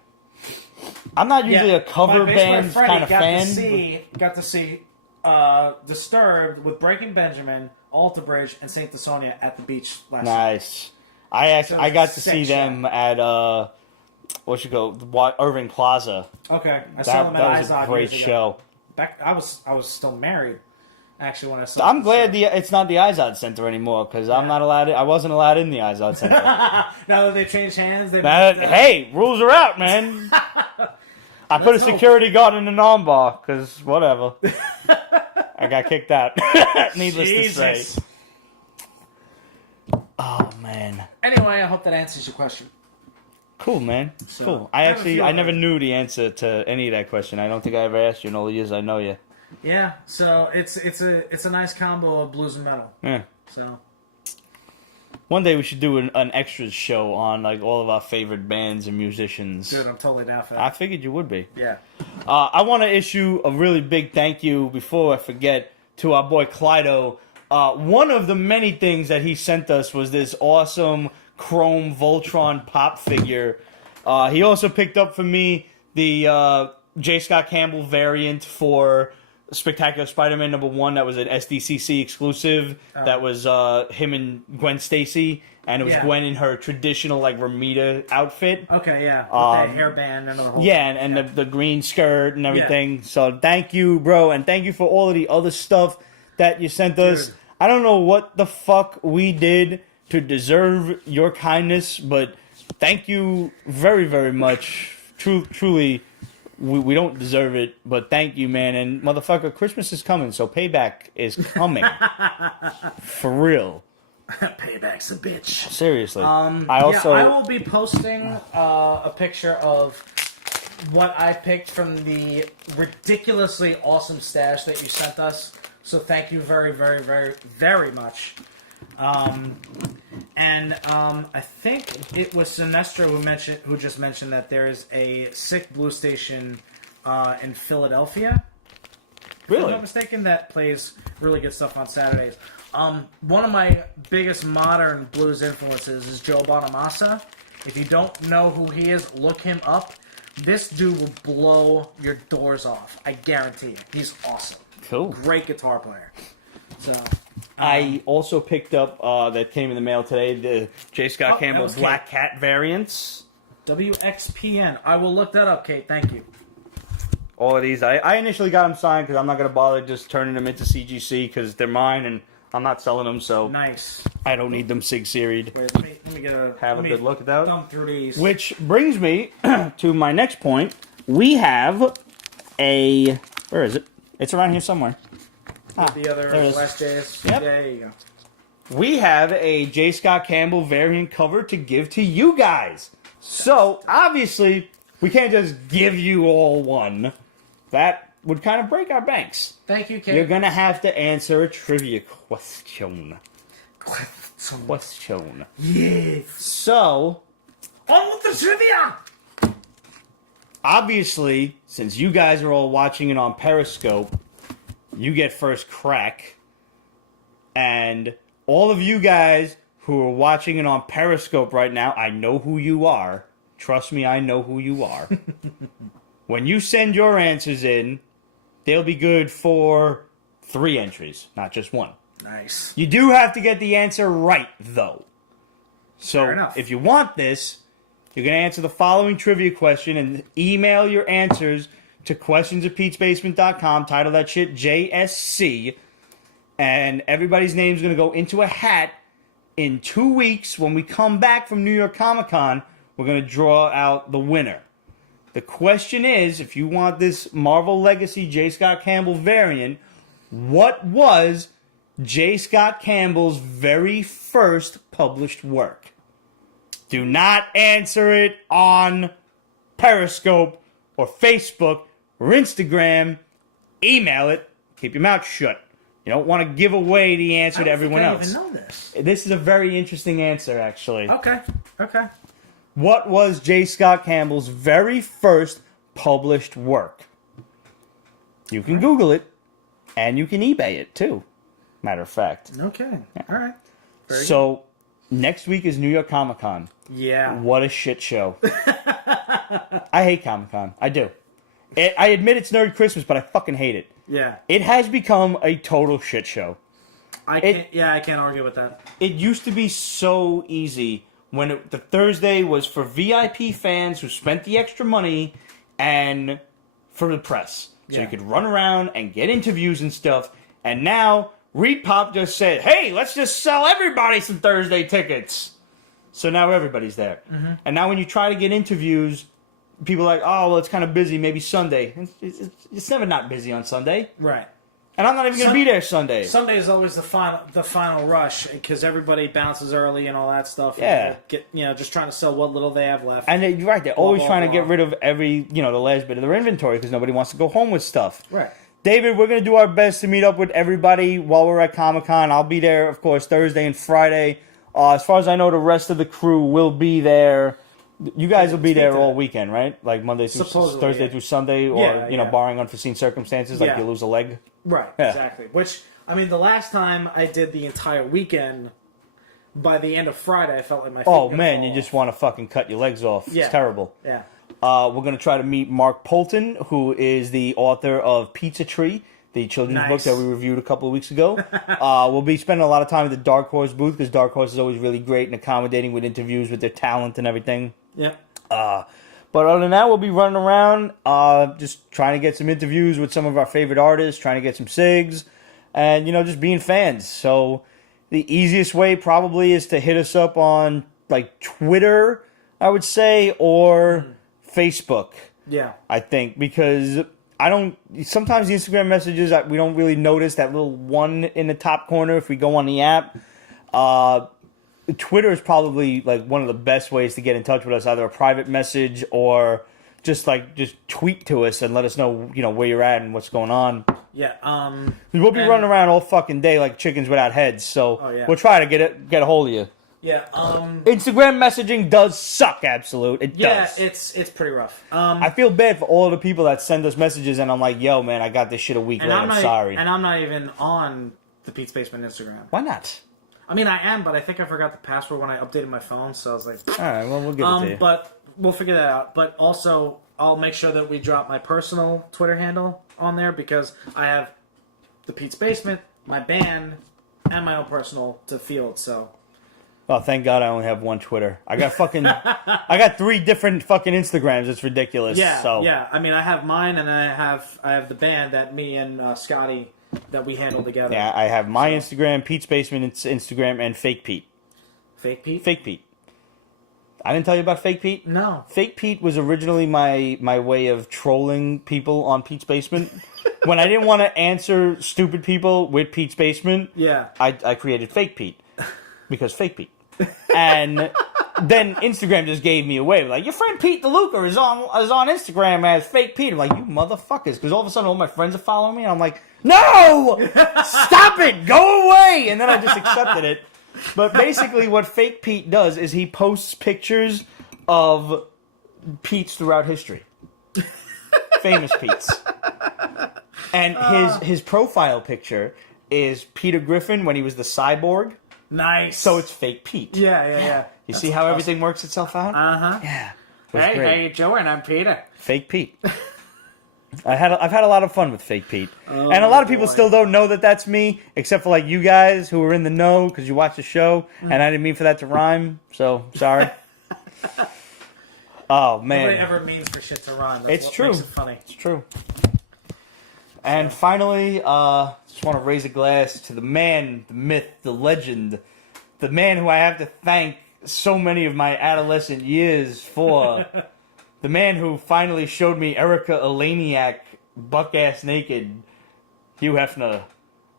I'm not usually a cover band kind of fan. Got to see Disturbed with Breaking Benjamin, Alter Bridge, and Saint Sonia at the beach last night. Nice. I got to see them at Irving Plaza. Okay, I saw them at that was a great show. I was still married. Actually, when I saw. I'm glad it's not the Izod Center anymore because I'm not allowed. I wasn't allowed in the Izod Center. Now that they changed hands, hey, rules are out, man. I put a security guard in the non-bar because whatever. I got kicked out. Needless to say. Oh man. Anyway, I hope that answers your question. Cool, man. So, cool. I never knew the answer to any of that question. I don't think I ever asked you in all the years I know you. Yeah, so it's a nice combo of blues and metal. Yeah. So one day we should do an extras show on like all of our favorite bands and musicians. Dude, I'm totally down for that. I figured you would be. Yeah. I want to issue a really big thank you before I forget to our boy Clydo. One of the many things that he sent us was this awesome chrome Voltron pop figure. He also picked up for me the J. Scott Campbell variant for Spectacular Spider-Man #1 that was an SDCC exclusive. That was him and Gwen Stacy, and it was Gwen in her traditional like Ramita outfit. Okay, yeah, with that hairband and the whole and the green skirt and everything. Yeah. So thank you, bro, and thank you for all of the other stuff that you sent us. Dude. I don't know what the fuck we did to deserve your kindness, but thank you very, very much. Truly. We don't deserve it, but thank you, man. And motherfucker, Christmas is coming, so payback is coming. For real. Payback's a bitch. Seriously. I will be posting a picture of what I picked from the ridiculously awesome stash that you sent us. So thank you very, very, very, very much. I think it was Sinestro who just mentioned that there is a sick blues station in Philadelphia. Really? If I'm not mistaken, that plays really good stuff on Saturdays. One of my biggest modern blues influences is Joe Bonamassa. If you don't know who he is, look him up. This dude will blow your doors off. I guarantee it. He's awesome. Cool. Great guitar player. So... I also picked up, that came in the mail today, the J. Scott Campbell Black Cat variants. WXPN. I will look that up, Kate. Thank you. All of these. I initially got them signed because I'm not going to bother just turning them into CGC because they're mine and I'm not selling them, so nice. I don't need them Sig-Seried. Wait, let me get a good look at that. Thumb through these. Which brings me to my next point. We have a... Where is it? It's around here somewhere. The other last days. Yep. There you go. We have a J. Scott Campbell variant cover to give to you guys. So, obviously, we can't just give you all one. That would kind of break our banks. Thank you, Kate. You're going to have to answer a trivia question. Yes. So... On with the trivia! Obviously, since you guys are all watching it on Periscope... You get first crack, and all of you guys who are watching it on Periscope right now, I know who you are. Trust me, I know who you are. When you send your answers in, they'll be good for 3 entries, not just 1. Nice. You do have to get the answer right, though. Fair enough. So, if you want this, you're going to answer the following trivia question and email your answers to questions@petesbasement.com, title that shit JSC, and everybody's name's going to go into a hat. In 2 weeks, when we come back from New York Comic Con, we're going to draw out the winner. The question is, if you want this Marvel Legacy J. Scott Campbell variant, what was J. Scott Campbell's very first published work. Do not answer it on Periscope or Facebook or Instagram. Email it. Keep your mouth shut. You don't want to give away the answer to everyone else. I don't even know this. This is a very interesting answer, actually. Okay. What was J. Scott Campbell's very first published work? You can Google it, and you can eBay it, too. Matter of fact. Okay. Yeah. All right. Very so, next week is New York Comic-Con. Yeah. What a shit show. I hate Comic-Con. I do. I admit it's Nerd Christmas, but I fucking hate it. Yeah. It has become a total shit show. I can't argue with that. It used to be so easy when the Thursday was for VIP fans who spent the extra money and for the press. So you could run around and get interviews and stuff. And now, Reed Pop just said, hey, let's just sell everybody some Thursday tickets. So now everybody's there. Mm-hmm. And now when you try to get interviews, people are like, oh, well, it's kind of busy, maybe Sunday. It's never not busy on Sunday. Right. And I'm not even going to be there Sunday. Sunday is always the final rush because everybody bounces early and all that stuff. Yeah. And just trying to sell what little they have left. And you're right, they're always trying to get rid of the last bit of their inventory because nobody wants to go home with stuff. Right. David, we're going to do our best to meet up with everybody while we're at Comic-Con. I'll be there, of course, Thursday and Friday. As far as I know, the rest of the crew will be there. You guys will be there all weekend, right? Like Monday through Thursday through Sunday, or barring unforeseen circumstances, like you lose a leg. Right, exactly. Which, I mean, the last time I did the entire weekend, by the end of Friday, I felt like my feet Oh man, you just want to fucking cut your legs off. Yeah. It's terrible. Yeah. We're going to try to meet Mark Polton, who is the author of Pizza Tree, the children's book that we reviewed a couple of weeks ago. We'll be spending a lot of time at the Dark Horse booth because Dark Horse is always really great and accommodating with interviews with their talent and everything. Yeah. But other than that, we'll be running around, just trying to get some interviews with some of our favorite artists, trying to get some SIGs, and, just being fans. So the easiest way probably is to hit us up on, like, Twitter, I would say, or Facebook. Yeah. I think, because sometimes the Instagram messages, we don't really notice that little one in the top corner if we go on the app. Twitter is probably like one of the best ways to get in touch with us, either a private message or just tweet to us and let us know, where you're at and what's going on. Yeah. We'll be running around all fucking day like chickens without heads, so we'll try to get a hold of you. Yeah. Instagram messaging does suck, absolute. It does. Yeah, it's pretty rough. I feel bad for all the people that send us messages and I'm like, yo, man, I got this shit a week late. I'm sorry. And I'm not even on the Pete's Basement Instagram. Why not? I mean, I am, but I think I forgot the password when I updated my phone, so I was like... All right, well, we'll give it to you. But we'll figure that out. But also, I'll make sure that we drop my personal Twitter handle on there, because I have the Pete's Basement, my band, and my own personal to field, so... Oh, thank God I only have one Twitter. I got 3 different fucking Instagrams. It's ridiculous. Yeah, so. Yeah. I mean, I have mine, and I have the band that me and Scotty... that we handle together. Yeah, I have my Instagram, Pete's Basement Instagram, and Fake Pete. Fake Pete? Fake Pete. I didn't tell you about Fake Pete? No. Fake Pete was originally my way of trolling people on Pete's Basement. When I didn't want to answer stupid people with Pete's Basement, I created Fake Pete. Because Fake Pete. And then Instagram just gave me away. Like, your friend Pete DeLuca is on Instagram as Fake Pete. I'm like, you motherfuckers. Because all of a sudden all my friends are following me. And I'm like, no! Stop it! Go away! And then I just accepted it. But basically what Fake Pete does is he posts pictures of Pete's throughout history. Famous Pete's. And his profile picture is Peter Griffin when he was the cyborg. Nice. So it's Fake Pete. Yeah. You see how everything works itself out? Uh-huh. Yeah. Hey, how you doing? I'm Peter. Fake Pete. I've had a lot of fun with Fake Pete. And a lot of people still don't know that that's me, except for like you guys who are in the know because you watch the show, and I didn't mean for that to rhyme, so sorry. Oh, man. Nobody ever means for shit to rhyme. That's It's true. Makes it funny. It's true. And finally, just want to raise a glass to the man, the myth, the legend, the man who I have to thank so many of my adolescent years for. The man who finally showed me Erica Eleniak buck-ass naked. Hugh Hefner.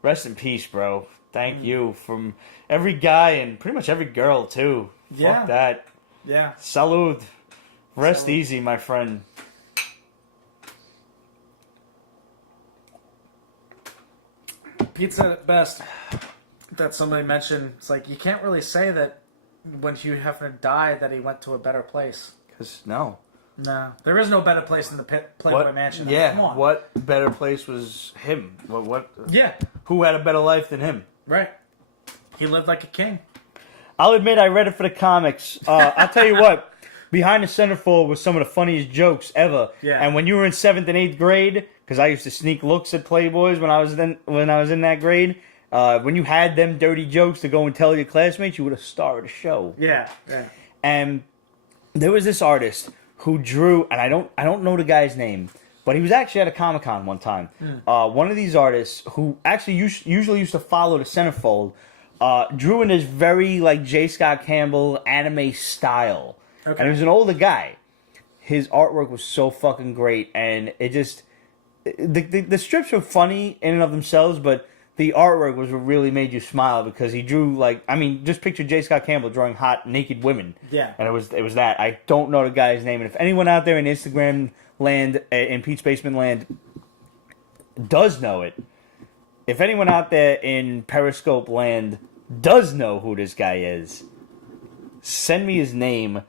Rest in peace, bro. Thank you from every guy and pretty much every girl, too. Yeah. Fuck that. Yeah. Salud. Rest Salud. easy, my friend. Pete said it best. That somebody mentioned, it's like, you can't really say that when Hugh Hefner died that he went to a better place. Because, no. No. There is no better place than the Playboy Mansion. Yeah, Come on. what better place was him? What? Yeah. Who had a better life than him? Right. He lived like a king. I'll admit I read it for the comics. I'll tell you what. Behind the Centerfold was some of the funniest jokes ever. Yeah. And when you were in 7th and 8th grade, because I used to sneak looks at Playboys when I was in that grade, when you had them dirty jokes to go and tell your classmates, you would have starred a show. Yeah. Yeah. And there was this artist who drew, and I don't know the guy's name, but he was actually at a Comic-Con one time. One of these artists who actually usually used to follow the Centerfold drew in this very like J. Scott Campbell anime style. Okay. And he was an older guy. His artwork was so fucking great, and it just the strips were funny in and of themselves, but the artwork was what really made you smile because he drew just picture J. Scott Campbell drawing hot naked women. Yeah. And it was that. I don't know the guy's name, and if anyone out there in Instagram land, in Pete's Basement land, does know it, if anyone out there in Periscope land does know who this guy is, send me his name,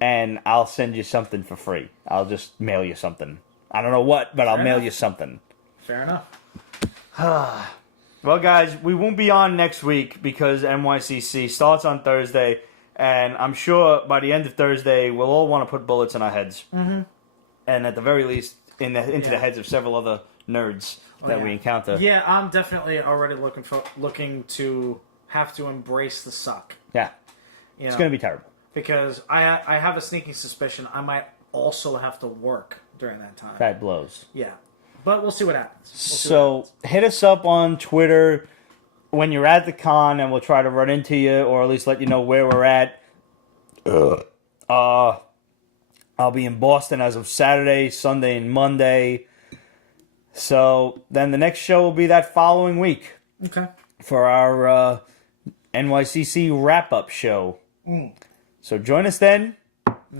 and I'll send you something for free. I'll just mail you something. I don't know what, but I'll mail you something. Fair enough. Well, guys, we won't be on next week because NYCC starts on Thursday, and I'm sure by the end of Thursday, we'll all want to put bullets in our heads. Mm-hmm. And at the very least, into the heads of several other nerds that we encounter. Yeah, I'm definitely already looking to have to embrace the suck. Yeah. It's going to be terrible. Because I have a sneaking suspicion I might also have to work during that time. That blows. Yeah. But we'll see what happens. Hit us up on Twitter when you're at the con, and we'll try to run into you, or at least let you know where we're at. I'll be in Boston as of Saturday, Sunday, and Monday. So then the next show will be that following week. Okay. For our NYCC wrap-up show. So join us then,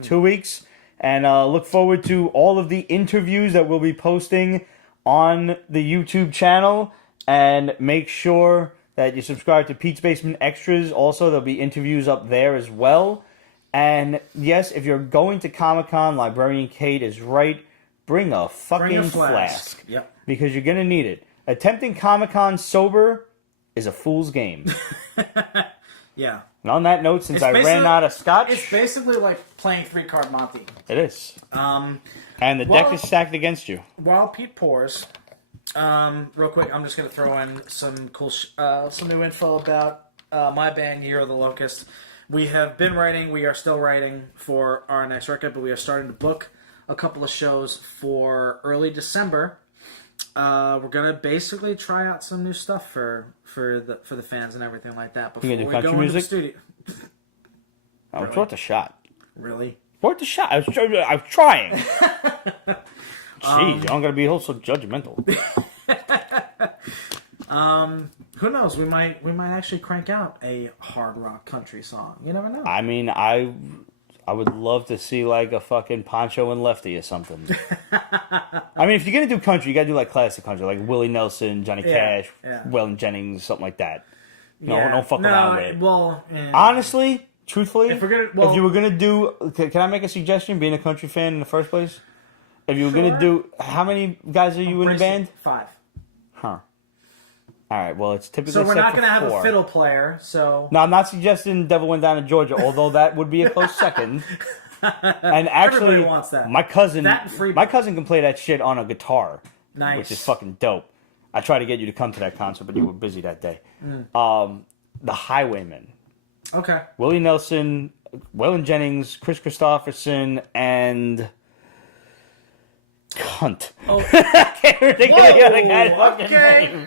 2 weeks, and look forward to all of the interviews that we'll be posting on the YouTube channel, and make sure that you subscribe to Pete's Basement Extras. Also, there'll be interviews up there as well. And yes, if you're going to Comic-Con, Librarian Kate is right. Bring a fucking flask. Yep. Because you're going to need it. Attempting Comic-Con sober is a fool's game. Yeah. And on that note, since I ran out of scotch... It's basically like playing 3-card Monty. It is. And the deck is stacked against you. While Pete pours, real quick, I'm just going to throw in some cool, some new info about my band, Year of the Locust. We have been writing, we are still writing for our next record, but we are starting to book a couple of shows for early December. We're gonna basically try out some new stuff for the fans and everything like that. Before you gonna do we country go music? into the studio. It's worth a shot. Really? Worth a shot. I was trying. Jeez, I'm gonna be so judgmental. Who knows? We might actually crank out a hard rock country song. You never know. I mean, I would love to see like a fucking Poncho and Lefty or something. I mean, if you're gonna do country, you gotta do like classic country, like Willie Nelson, Johnny Cash, Waylon Jennings, something like that. No, don't fuck around with it. Well, honestly, truthfully, if you were gonna do, can I make a suggestion? Being a country fan in the first place, if you were gonna do, how many guys are you in the band? 5. Huh. All right. Well, it's typically so we're not going to have a fiddle player. So no, I'm not suggesting Devil Went Down to Georgia, although that would be a close second. And actually, everybody wants that. My cousin can play that shit on a guitar, nice, which is fucking dope. I tried to get you to come to that concert, but you were busy that day. The Highwaymen. Okay. Willie Nelson, Waylon Jennings, Chris Christopherson, and Cunt. Oh. I can't think of the other guy's fucking name.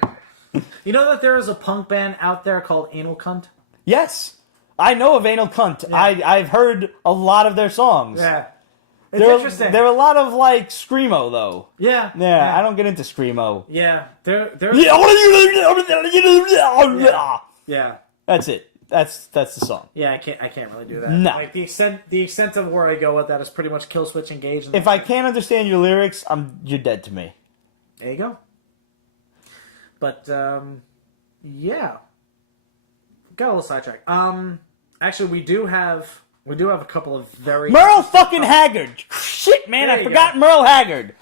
You know that there is a punk band out there called Anal Cunt? Yes. I know of Anal Cunt. Yeah. I've heard a lot of their songs. Yeah. interesting. There are a lot of like screamo though. Yeah. Yeah, I don't get into screamo. Yeah. They're yeah. That's it. That's the song. Yeah, I can't really do that. No. Like the extent of where I go with that is pretty much kill switch engage. If I can't understand your lyrics, you're dead to me. There you go. But yeah. Got a little sidetracked. Actually we do have a couple of very Merle fucking Haggard. Shit, man, I forgot Merle Haggard.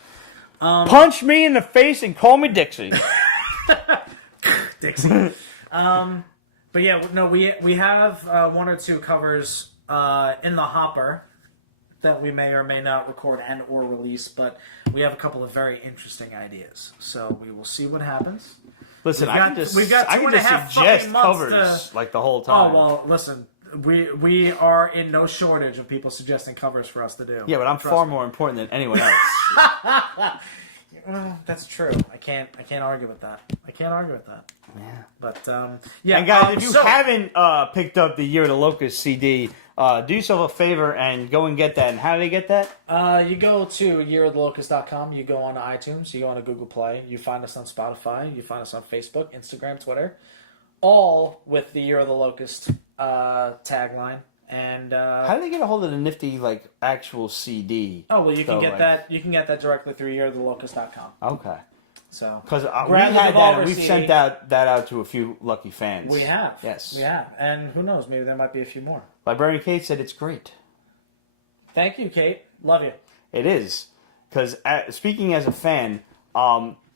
Punch me in the face and call me Dixie. Dixie. But yeah, no, we have one or two covers in the hopper that we may or may not record and or release, but we have a couple of very interesting ideas. So we will see what happens. Listen, we've got 2.5 suggest months covers like the whole time. Oh well, listen, we are in no shortage of people suggesting covers for us to do. Yeah, but I'm far more important than anyone else. That's true. I can't argue with that. Yeah. But yeah. And guys, if you haven't picked up the Year of the Locust CD, do yourself a favor and go and get that. And how do they get that? You go to yearoftheLocust.com. You go on to iTunes. You go on to Google Play. You find us on Spotify. You find us on Facebook, Instagram, Twitter, all with the Year of the Locust tagline. And how do they get a hold of the nifty like actual CD? Oh well, you can get that. You can get that directly through yearoftheLocust.com. Okay. So because we had that, and we've sent that out to a few lucky fans. We have. Yes, we have, and who knows? Maybe there might be a few more. Librarian Kate said it's great. Thank you, Kate. Love you. It is because speaking as a fan,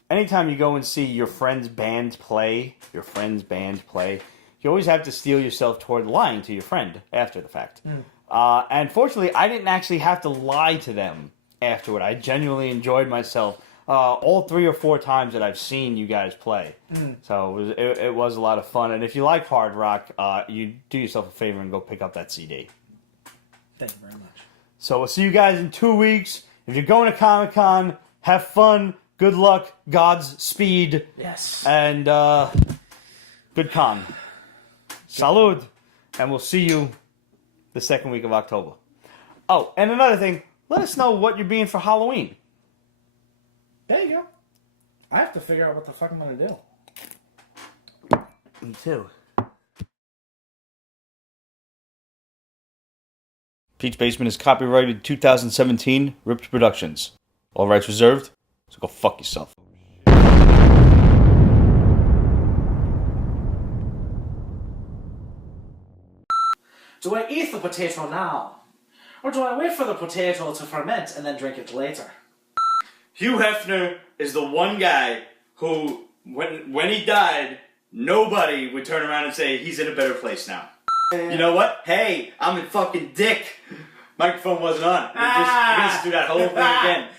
anytime you go and see your friend's band play, you always have to steel yourself toward lying to your friend after the fact. And fortunately, I didn't actually have to lie to them afterward. I genuinely enjoyed myself all 3 or 4 times that I've seen you guys play. So it was a lot of fun. And if you like hard rock, you do yourself a favor and go pick up that CD. Thank you very much. So we'll see you guys in 2 weeks. If you're going to Comic-Con, have fun, good luck, God's speed. Yes. And good con. Salud. And we'll see you the second week of October. Oh, and another thing, let us know what you're being for Halloween. There you go. I have to figure out what the fuck I'm going to do. Me too. Pete's Basement is copyrighted 2017, Ripped Productions. All rights reserved, so go fuck yourself. Do I eat the potato now? Or do I wait for the potato to ferment and then drink it later? Hugh Hefner is the one guy who, when he died, nobody would turn around and say, he's in a better place now. You know what? Hey, I'm in fucking dick. Microphone wasn't on. We're just do that whole thing again.